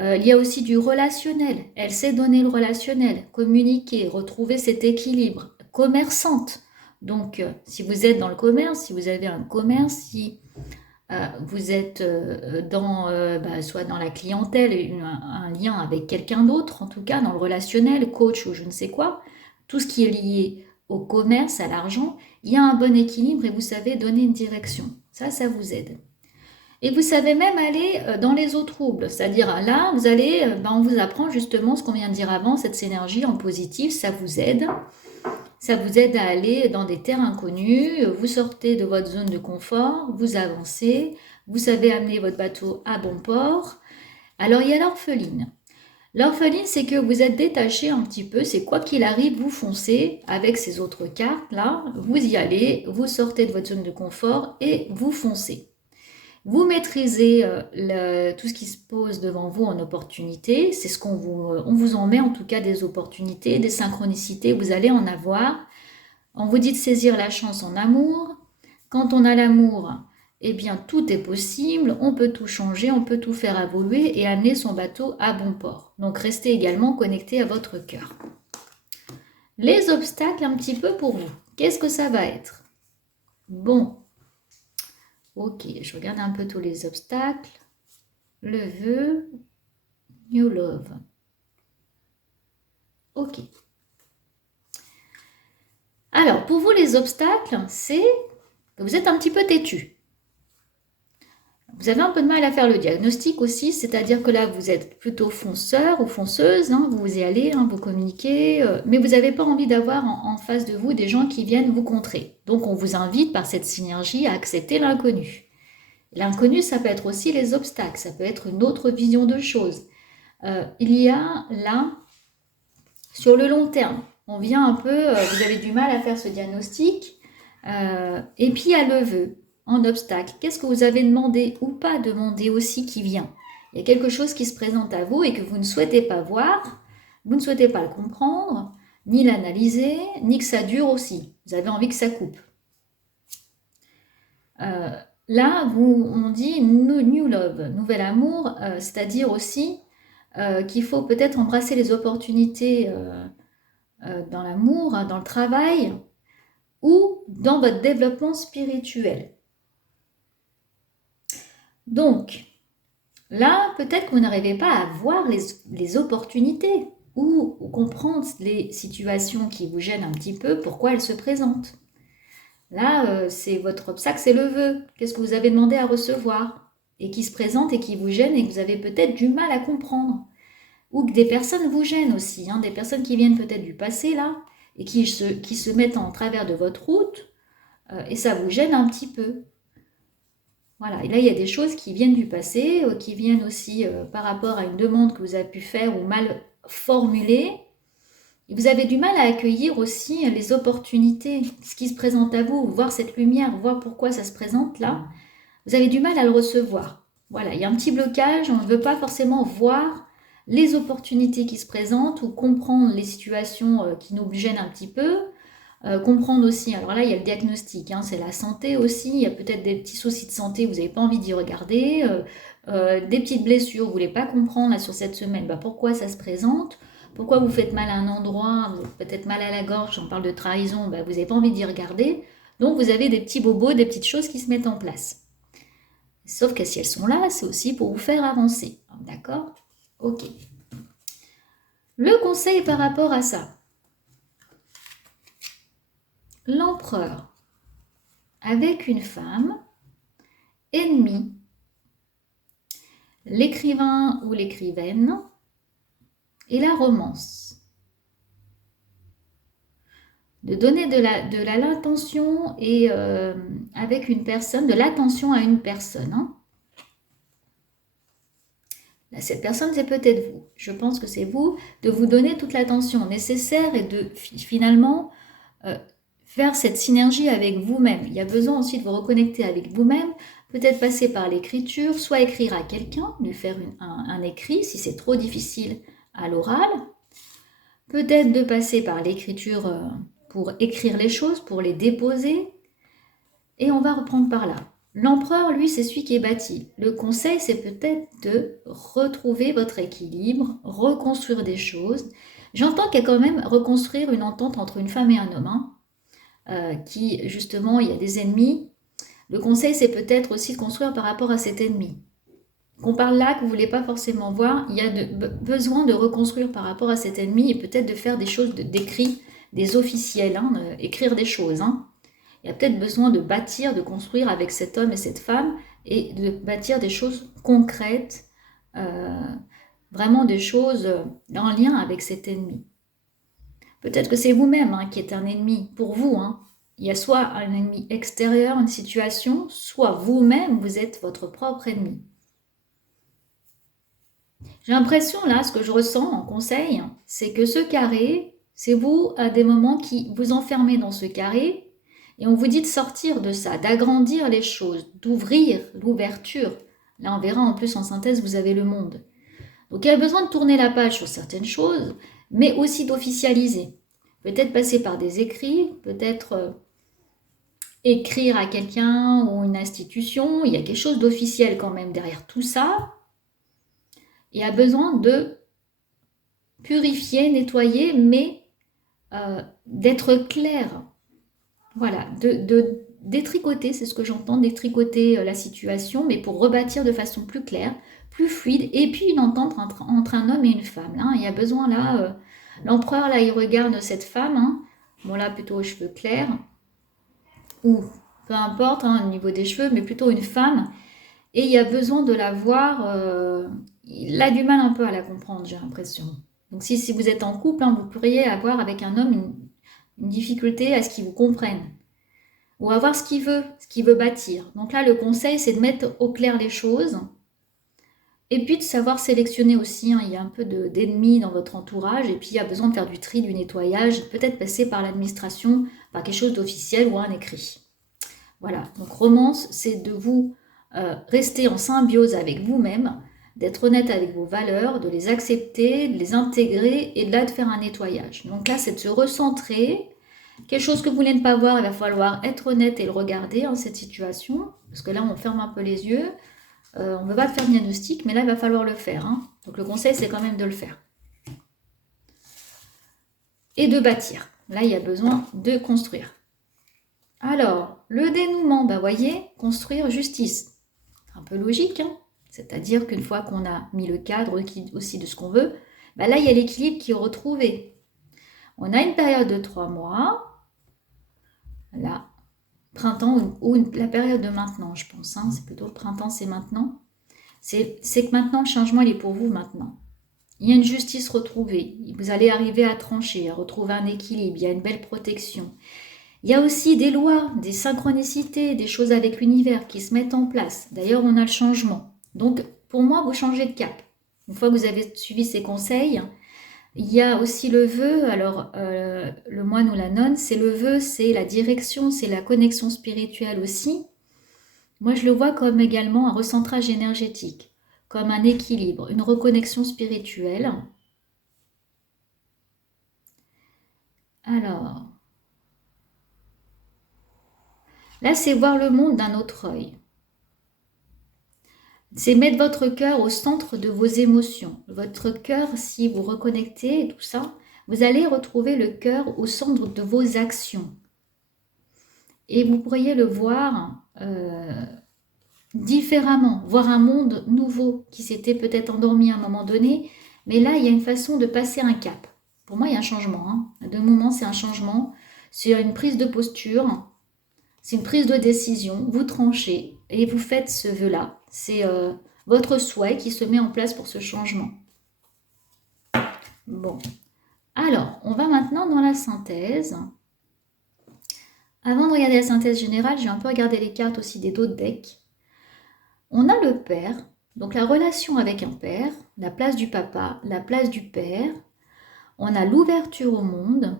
Il y a aussi du relationnel. Elle sait donner le relationnel, communiquer, retrouver cet équilibre. Commerçante. Donc, si vous êtes dans le commerce, si vous avez un commerce, si vous êtes soit dans la clientèle, un lien avec quelqu'un d'autre, en tout cas dans le relationnel, coach ou je ne sais quoi, tout ce qui est lié au commerce, à l'argent, il y a un bon équilibre et vous savez donner une direction. Ça vous aide. Et vous savez même aller dans les eaux troubles, c'est-à-dire là, vous allez, on vous apprend justement ce qu'on vient de dire avant, cette synergie en positif, ça vous aide. Ça vous aide à aller dans des terres inconnues, vous sortez de votre zone de confort, vous avancez, vous savez amener votre bateau à bon port. Alors il y a l'orpheline. L'orpheline, c'est que vous êtes détaché un petit peu, c'est quoi qu'il arrive, vous foncez avec ces autres cartes là, vous y allez, vous sortez de votre zone de confort et vous foncez. Vous maîtrisez tout ce qui se pose devant vous en opportunité. C'est ce on vous en met en tout cas des opportunités, des synchronicités. Vous allez en avoir. On vous dit de saisir la chance en amour. Quand on a l'amour, eh bien tout est possible. On peut tout changer, on peut tout faire évoluer et amener son bateau à bon port. Donc restez également connecté à votre cœur. Les obstacles un petit peu pour vous. Qu'est-ce que ça va être? Bon. Ok, je regarde un peu tous les obstacles. Le vœu, New Love. Ok. Alors, pour vous, les obstacles, c'est que vous êtes un petit peu têtu. Vous avez un peu de mal à faire le diagnostic aussi, c'est-à-dire que là, vous êtes plutôt fonceur ou fonceuse, hein, vous y allez, hein, vous communiquez, mais vous n'avez pas envie d'avoir en face de vous des gens qui viennent vous contrer. Donc, on vous invite par cette synergie à accepter l'inconnu. L'inconnu, ça peut être aussi les obstacles, ça peut être une autre vision de choses. Il y a là, sur le long terme, on vient un peu, vous avez du mal à faire ce diagnostic, et puis il y a le vœu en obstacle. Qu'est-ce que vous avez demandé ou pas demandé aussi qui vient? Il y a quelque chose qui se présente à vous et que vous ne souhaitez pas voir, vous ne souhaitez pas le comprendre, ni l'analyser, ni que ça dure aussi. Vous avez envie que ça coupe. Là, on dit new love, nouvel amour, c'est-à-dire aussi qu'il faut peut-être embrasser les opportunités dans l'amour, hein, dans le travail ou dans votre développement spirituel. Donc, là, peut-être que vous n'arrivez pas à voir les opportunités ou comprendre les situations qui vous gênent un petit peu, pourquoi elles se présentent. Là, c'est votre obstacle, c'est le vœu. Qu'est-ce que vous avez demandé à recevoir et qui se présente et qui vous gêne et que vous avez peut-être du mal à comprendre. Ou que des personnes vous gênent aussi, hein, des personnes qui viennent peut-être du passé là et qui se mettent en travers de votre route et ça vous gêne un petit peu. Voilà, et là il y a des choses qui viennent du passé, qui viennent aussi par rapport à une demande que vous avez pu faire ou mal formulée. Et vous avez du mal à accueillir aussi les opportunités, ce qui se présente à vous, voir cette lumière, voir pourquoi ça se présente là. Vous avez du mal à le recevoir. Voilà, il y a un petit blocage, on ne veut pas forcément voir les opportunités qui se présentent ou comprendre les situations qui nous gênent un petit peu. Comprendre aussi, alors là il y a le diagnostic, hein, c'est la santé aussi, il y a peut-être des petits soucis de santé, vous n'avez pas envie d'y regarder, des petites blessures, vous ne voulez pas comprendre là, sur cette semaine, pourquoi ça se présente, pourquoi vous faites mal à un endroit, vous avez peut-être mal à la gorge, on parle de trahison, vous n'avez pas envie d'y regarder, donc vous avez des petits bobos, des petites choses qui se mettent en place. Sauf que si elles sont là, c'est aussi pour vous faire avancer, d'accord? Ok. Le conseil par rapport à ça. L'empereur avec une femme, ennemie, l'écrivain ou l'écrivaine et la romance. De donner de l'intention et avec une personne, de l'attention à une personne. Hein. Là, cette personne, c'est peut-être vous. Je pense que c'est vous, de vous donner toute l'attention nécessaire et de finalement faire cette synergie avec vous-même. Il y a besoin aussi de vous reconnecter avec vous-même, peut-être passer par l'écriture, soit écrire à quelqu'un, lui faire un écrit si c'est trop difficile à l'oral, peut-être de passer par l'écriture pour écrire les choses, pour les déposer, et on va reprendre par là. L'empereur, lui, c'est celui qui est bâti. Le conseil, c'est peut-être de retrouver votre équilibre, reconstruire des choses. J'entends qu'il y a quand même reconstruire une entente entre une femme et un homme, hein. Qui justement, il y a des ennemis. Le conseil, c'est peut-être aussi de construire par rapport à cet ennemi. Qu'on parle là, que vous ne voulez pas forcément voir, il y a besoin de reconstruire par rapport à cet ennemi et peut-être de faire des choses d'écrit, des officiels, hein, écrire des choses. Hein. Il y a peut-être besoin de bâtir, de construire avec cet homme et cette femme et de bâtir des choses concrètes, vraiment des choses en lien avec cet ennemi. Peut-être que c'est vous-même hein, qui êtes un ennemi pour vous. Hein. Il y a soit un ennemi extérieur, une situation, soit vous-même, vous êtes votre propre ennemi. J'ai l'impression, là, ce que je ressens en conseil, c'est que ce carré, c'est vous, à des moments qui vous enfermez dans ce carré, et on vous dit de sortir de ça, d'agrandir les choses, d'ouvrir l'ouverture. Là, on verra en plus en synthèse, vous avez le monde. Donc, il y a besoin de tourner la page sur certaines choses, mais aussi d'officialiser. Peut-être passer par des écrits, peut-être écrire à quelqu'un ou une institution. Il y a quelque chose d'officiel quand même derrière tout ça. Il y a besoin de purifier, nettoyer, mais d'être clair. Voilà, de détricoter, c'est ce que j'entends, détricoter la situation, mais pour rebâtir de façon plus claire, plus fluide, et puis une entente entre un homme et une femme. Là, il y a besoin, là, l'empereur, là, il regarde cette femme, hein, bon là, plutôt aux cheveux clairs, ou peu importe, hein, au niveau des cheveux, mais plutôt une femme, et il y a besoin de la voir. Il a du mal un peu à la comprendre, j'ai l'impression. Donc si vous êtes en couple, hein, vous pourriez avoir avec un homme une difficulté à ce qu'il vous comprenne. Ou à voir ce qu'il veut bâtir. Donc là, le conseil, c'est de mettre au clair les choses. Et puis de savoir sélectionner aussi, hein, il y a un peu d'ennemis dans votre entourage, et puis il y a besoin de faire du tri, du nettoyage, peut-être passer par l'administration, par quelque chose d'officiel ou un écrit. Voilà, donc romance, c'est de vous rester en symbiose avec vous-même, d'être honnête avec vos valeurs, de les accepter, de les intégrer, et de là de faire un nettoyage. Donc là, c'est de se recentrer. Quelque chose que vous voulez ne pas voir, il va falloir être honnête et le regarder, hein, cette situation, parce que là, on ferme un peu les yeux. On ne veut pas faire de diagnostic, mais là, il va falloir le faire. Hein. Donc le conseil, c'est quand même de le faire. Et de bâtir. Là, il y a besoin de construire. Alors, le dénouement, bah, voyez, construire justice. Un peu logique, hein. C'est-à-dire qu'une fois qu'on a mis le cadre aussi de ce qu'on veut, bah là, il y a l'équilibre qui est retrouvé. On a une période de 3 mois. Là, printemps ou la période de maintenant, je pense. Hein, c'est plutôt le printemps, c'est maintenant. C'est que maintenant, le changement, il est pour vous maintenant. Il y a une justice retrouvée. Vous allez arriver à trancher, à retrouver un équilibre. Il y a une belle protection. Il y a aussi des lois, des synchronicités, des choses avec l'univers qui se mettent en place. D'ailleurs, on a le changement. Donc, pour moi, vous changez de cap. Une fois que vous avez suivi ces conseils, il y a aussi le vœu. Alors, le moine ou la nonne, c'est le vœu, c'est la direction, c'est la connexion spirituelle aussi. Moi, je le vois comme également un recentrage énergétique, comme un équilibre, une reconnexion spirituelle. Alors, là, c'est voir le monde d'un autre œil. C'est mettre votre cœur au centre de vos émotions. Votre cœur, si vous reconnectez et tout ça, vous allez retrouver le cœur au centre de vos actions. Et vous pourriez le voir différemment, voir un monde nouveau qui s'était peut-être endormi à un moment donné. Mais là, il y a une façon de passer un cap. Pour moi, il y a un changement. Hein. De moment, c'est un changement. C'est une prise de posture. C'est une prise de décision. Vous tranchez et vous faites ce vœu-là. C'est votre souhait qui se met en place pour ce changement. Bon. Alors, on va maintenant dans la synthèse. Avant de regarder la synthèse générale, j'ai un peu regardé les cartes aussi des d'autres decks. On a le père, donc la relation avec un père, la place du papa, la place du père. On a l'ouverture au monde.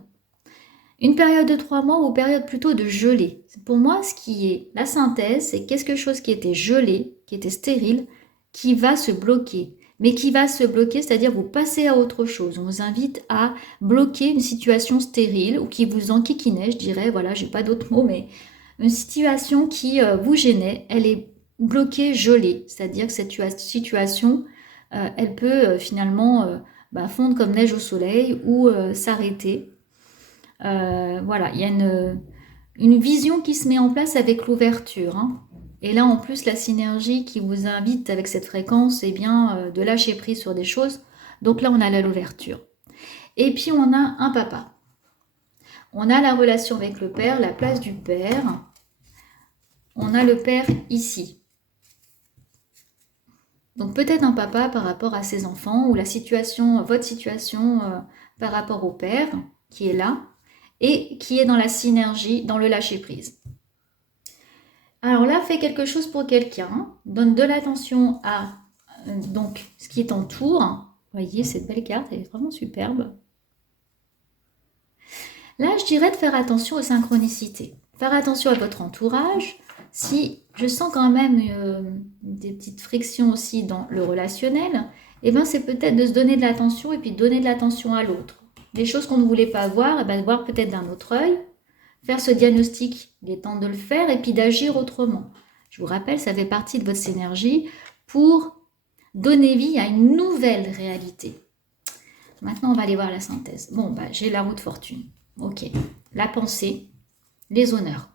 Une période de 3 mois ou période plutôt de gelée. Pour moi, ce qui est la synthèse, c'est quelque chose qui était gelé, qui était stérile, qui va se bloquer. Mais qui va se bloquer, c'est-à-dire vous passez à autre chose. On vous invite à bloquer une situation stérile ou qui vous enquiquinait, je dirais, voilà, j'ai pas d'autres mots, mais une situation qui vous gênait, elle est bloquée, gelée. C'est-à-dire que cette situation, elle peut finalement fondre comme neige au soleil ou s'arrêter. Voilà, il y a une vision qui se met en place avec l'ouverture. Hein. Et là, en plus, la synergie qui vous invite avec cette fréquence, eh bien, de lâcher prise sur des choses. Donc là, on a l'ouverture. Et puis, on a un papa. On a la relation avec le père, la place du père. On a le père ici. Donc peut-être un papa par rapport à ses enfants ou la situation, votre situation par rapport au père qui est là et qui est dans la synergie, dans le lâcher-prise. Alors là, fais quelque chose pour quelqu'un, donne de l'attention à donc ce qui t'entoure. Vous voyez, cette belle carte, elle est vraiment superbe. Là, je dirais de faire attention aux synchronicités. Faire attention à votre entourage. Si je sens quand même des petites frictions aussi dans le relationnel, eh ben, c'est peut-être de se donner de l'attention et puis de donner de l'attention à l'autre. Des choses qu'on ne voulait pas voir, eh ben, voir peut-être d'un autre œil. Faire ce diagnostic, il est temps de le faire et puis d'agir autrement. Je vous rappelle, ça fait partie de votre synergie pour donner vie à une nouvelle réalité. Maintenant, on va aller voir la synthèse. Bon, j'ai la roue de fortune. Ok. La pensée, les honneurs.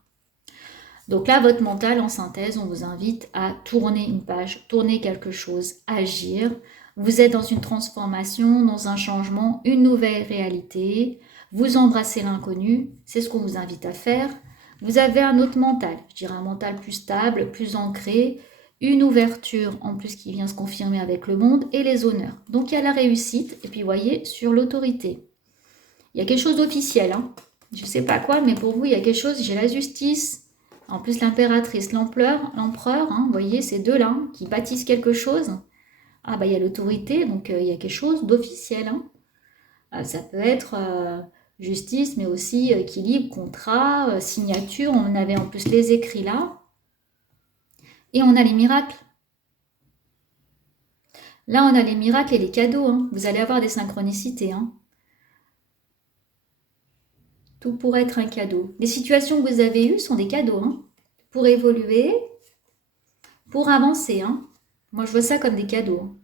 Donc là, votre mental, en synthèse, on vous invite à tourner une page, tourner quelque chose, agir. Vous êtes dans une transformation, dans un changement, une nouvelle réalité. Vous embrassez l'inconnu, c'est ce qu'on vous invite à faire. Vous avez un autre mental, je dirais un mental plus stable, plus ancré, une ouverture en plus qui vient se confirmer avec le monde et les honneurs. Donc il y a la réussite et puis vous voyez sur l'autorité. Il y a quelque chose d'officiel, hein. Je ne sais pas quoi, mais pour vous il y a quelque chose, j'ai la justice, en plus l'impératrice, l'empereur, hein, vous voyez ces deux-là hein, qui bâtissent quelque chose. Ah bah il y a l'autorité, donc il y a quelque chose d'officiel. Hein. Ça peut être justice, mais aussi équilibre, contrat, signature, on avait en plus les écrits là. Et on a les miracles. Là, on a les miracles et les cadeaux. Hein. Vous allez avoir des synchronicités. Hein. Tout pourrait être un cadeau. Les situations que vous avez eues sont des cadeaux. Hein. Pour évoluer, pour avancer. Hein. Moi, je vois ça comme des cadeaux. Hein.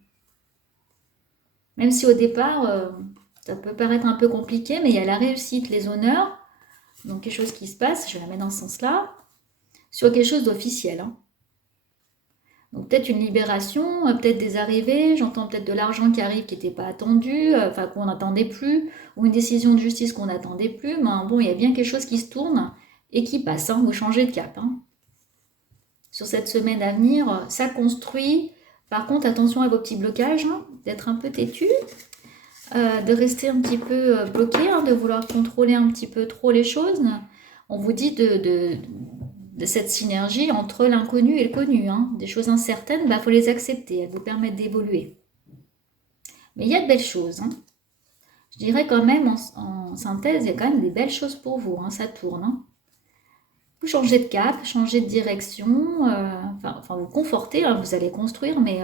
Même si au départ, ça peut paraître un peu compliqué, mais il y a la réussite, les honneurs. Donc, quelque chose qui se passe, je la mets dans ce sens-là, sur quelque chose d'officiel. Hein. Donc peut-être une libération, peut-être des arrivées, j'entends peut-être de l'argent qui arrive qui n'était pas attendu, enfin qu'on n'attendait plus, ou une décision de justice qu'on n'attendait plus, mais bon, il y a bien quelque chose qui se tourne et qui passe, hein, vous changez de cap. Hein. Sur cette semaine à venir, ça construit. Par contre, attention à vos petits blocages, hein, d'être un peu têtu, de rester un petit peu bloqué, hein, de vouloir contrôler un petit peu trop les choses. On vous dit de cette synergie entre l'inconnu et le connu. Hein. Des choses incertaines, il faut les accepter, elles vous permettent d'évoluer. Mais il y a de belles choses. Hein. Je dirais quand même, en synthèse, il y a quand même des belles choses pour vous, hein, ça tourne. Hein. Vous changez de cap, changez de direction, enfin vous confortez, hein, vous allez construire, mais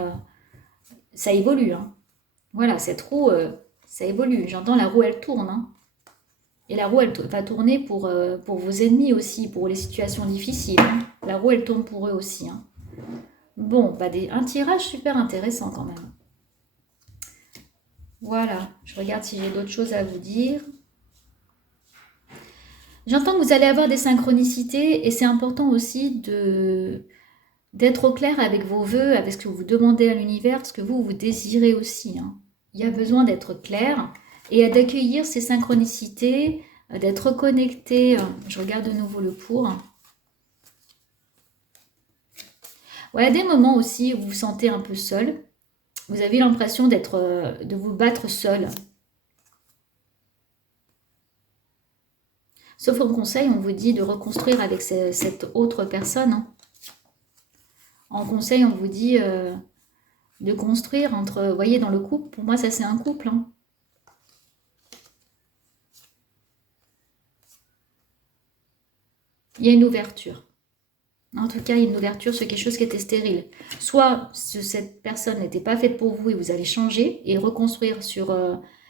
ça évolue. Hein. Voilà, cette roue, ça évolue. J'entends la roue, elle tourne. Hein. Et la roue, elle va tourner pour vos ennemis aussi, pour les situations difficiles. Hein. La roue, elle tourne pour eux aussi. Hein. Bon, un tirage super intéressant quand même. Voilà, je regarde si j'ai d'autres choses à vous dire. J'entends que vous allez avoir des synchronicités et c'est important aussi d'être au clair avec vos vœux, avec ce que vous demandez à l'univers, ce que vous désirez aussi. Hein. Il y a besoin d'être clair et d'accueillir ces synchronicités, d'être reconnecté. Je regarde de nouveau le pour. Ouais, à des moments aussi où vous vous sentez un peu seul. Vous avez l'impression de vous battre seul. Sauf qu'en conseil, on vous dit de reconstruire avec cette autre personne. Hein. En conseil, on vous dit de construire entre... Vous voyez, dans le couple, pour moi, ça c'est un couple. Hein. Il y a une ouverture. En tout cas, il y a une ouverture sur quelque chose qui était stérile. Soit cette personne n'était pas faite pour vous et vous allez changer et reconstruire sur...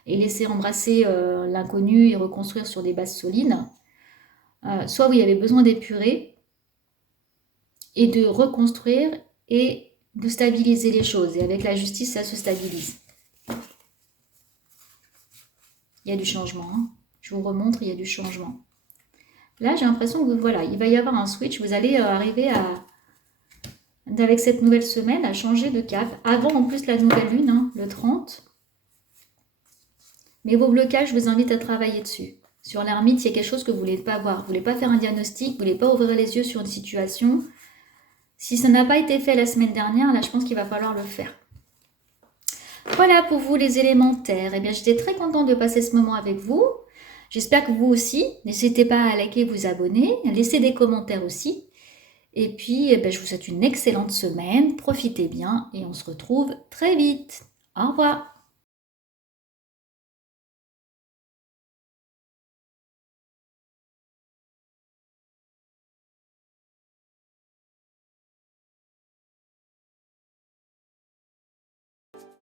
et laisser embrasser l'inconnu et reconstruire sur des bases solides. Soit vous avez besoin d'épurer et de reconstruire et de stabiliser les choses. Et avec la justice, ça se stabilise. Il y a du changement. Hein. Je vous remontre, il y a du changement. Là, j'ai l'impression que voilà, il va y avoir un switch. Vous allez arriver avec cette nouvelle semaine, à changer de cap. Avant, en plus, la nouvelle lune, hein, le 30. Mais vos blocages, je vous invite à travailler dessus. Sur l'ermite, il y a quelque chose que vous ne voulez pas voir. Vous ne voulez pas faire un diagnostic, vous ne voulez pas ouvrir les yeux sur une situation. Si ça n'a pas été fait la semaine dernière, là, je pense qu'il va falloir le faire. Voilà pour vous les élémentaires. Eh bien, j'étais très contente de passer ce moment avec vous. J'espère que vous aussi. N'hésitez pas à liker, vous abonner, à laisser des commentaires aussi. Et puis, je vous souhaite une excellente semaine. Profitez bien et on se retrouve très vite. Au revoir.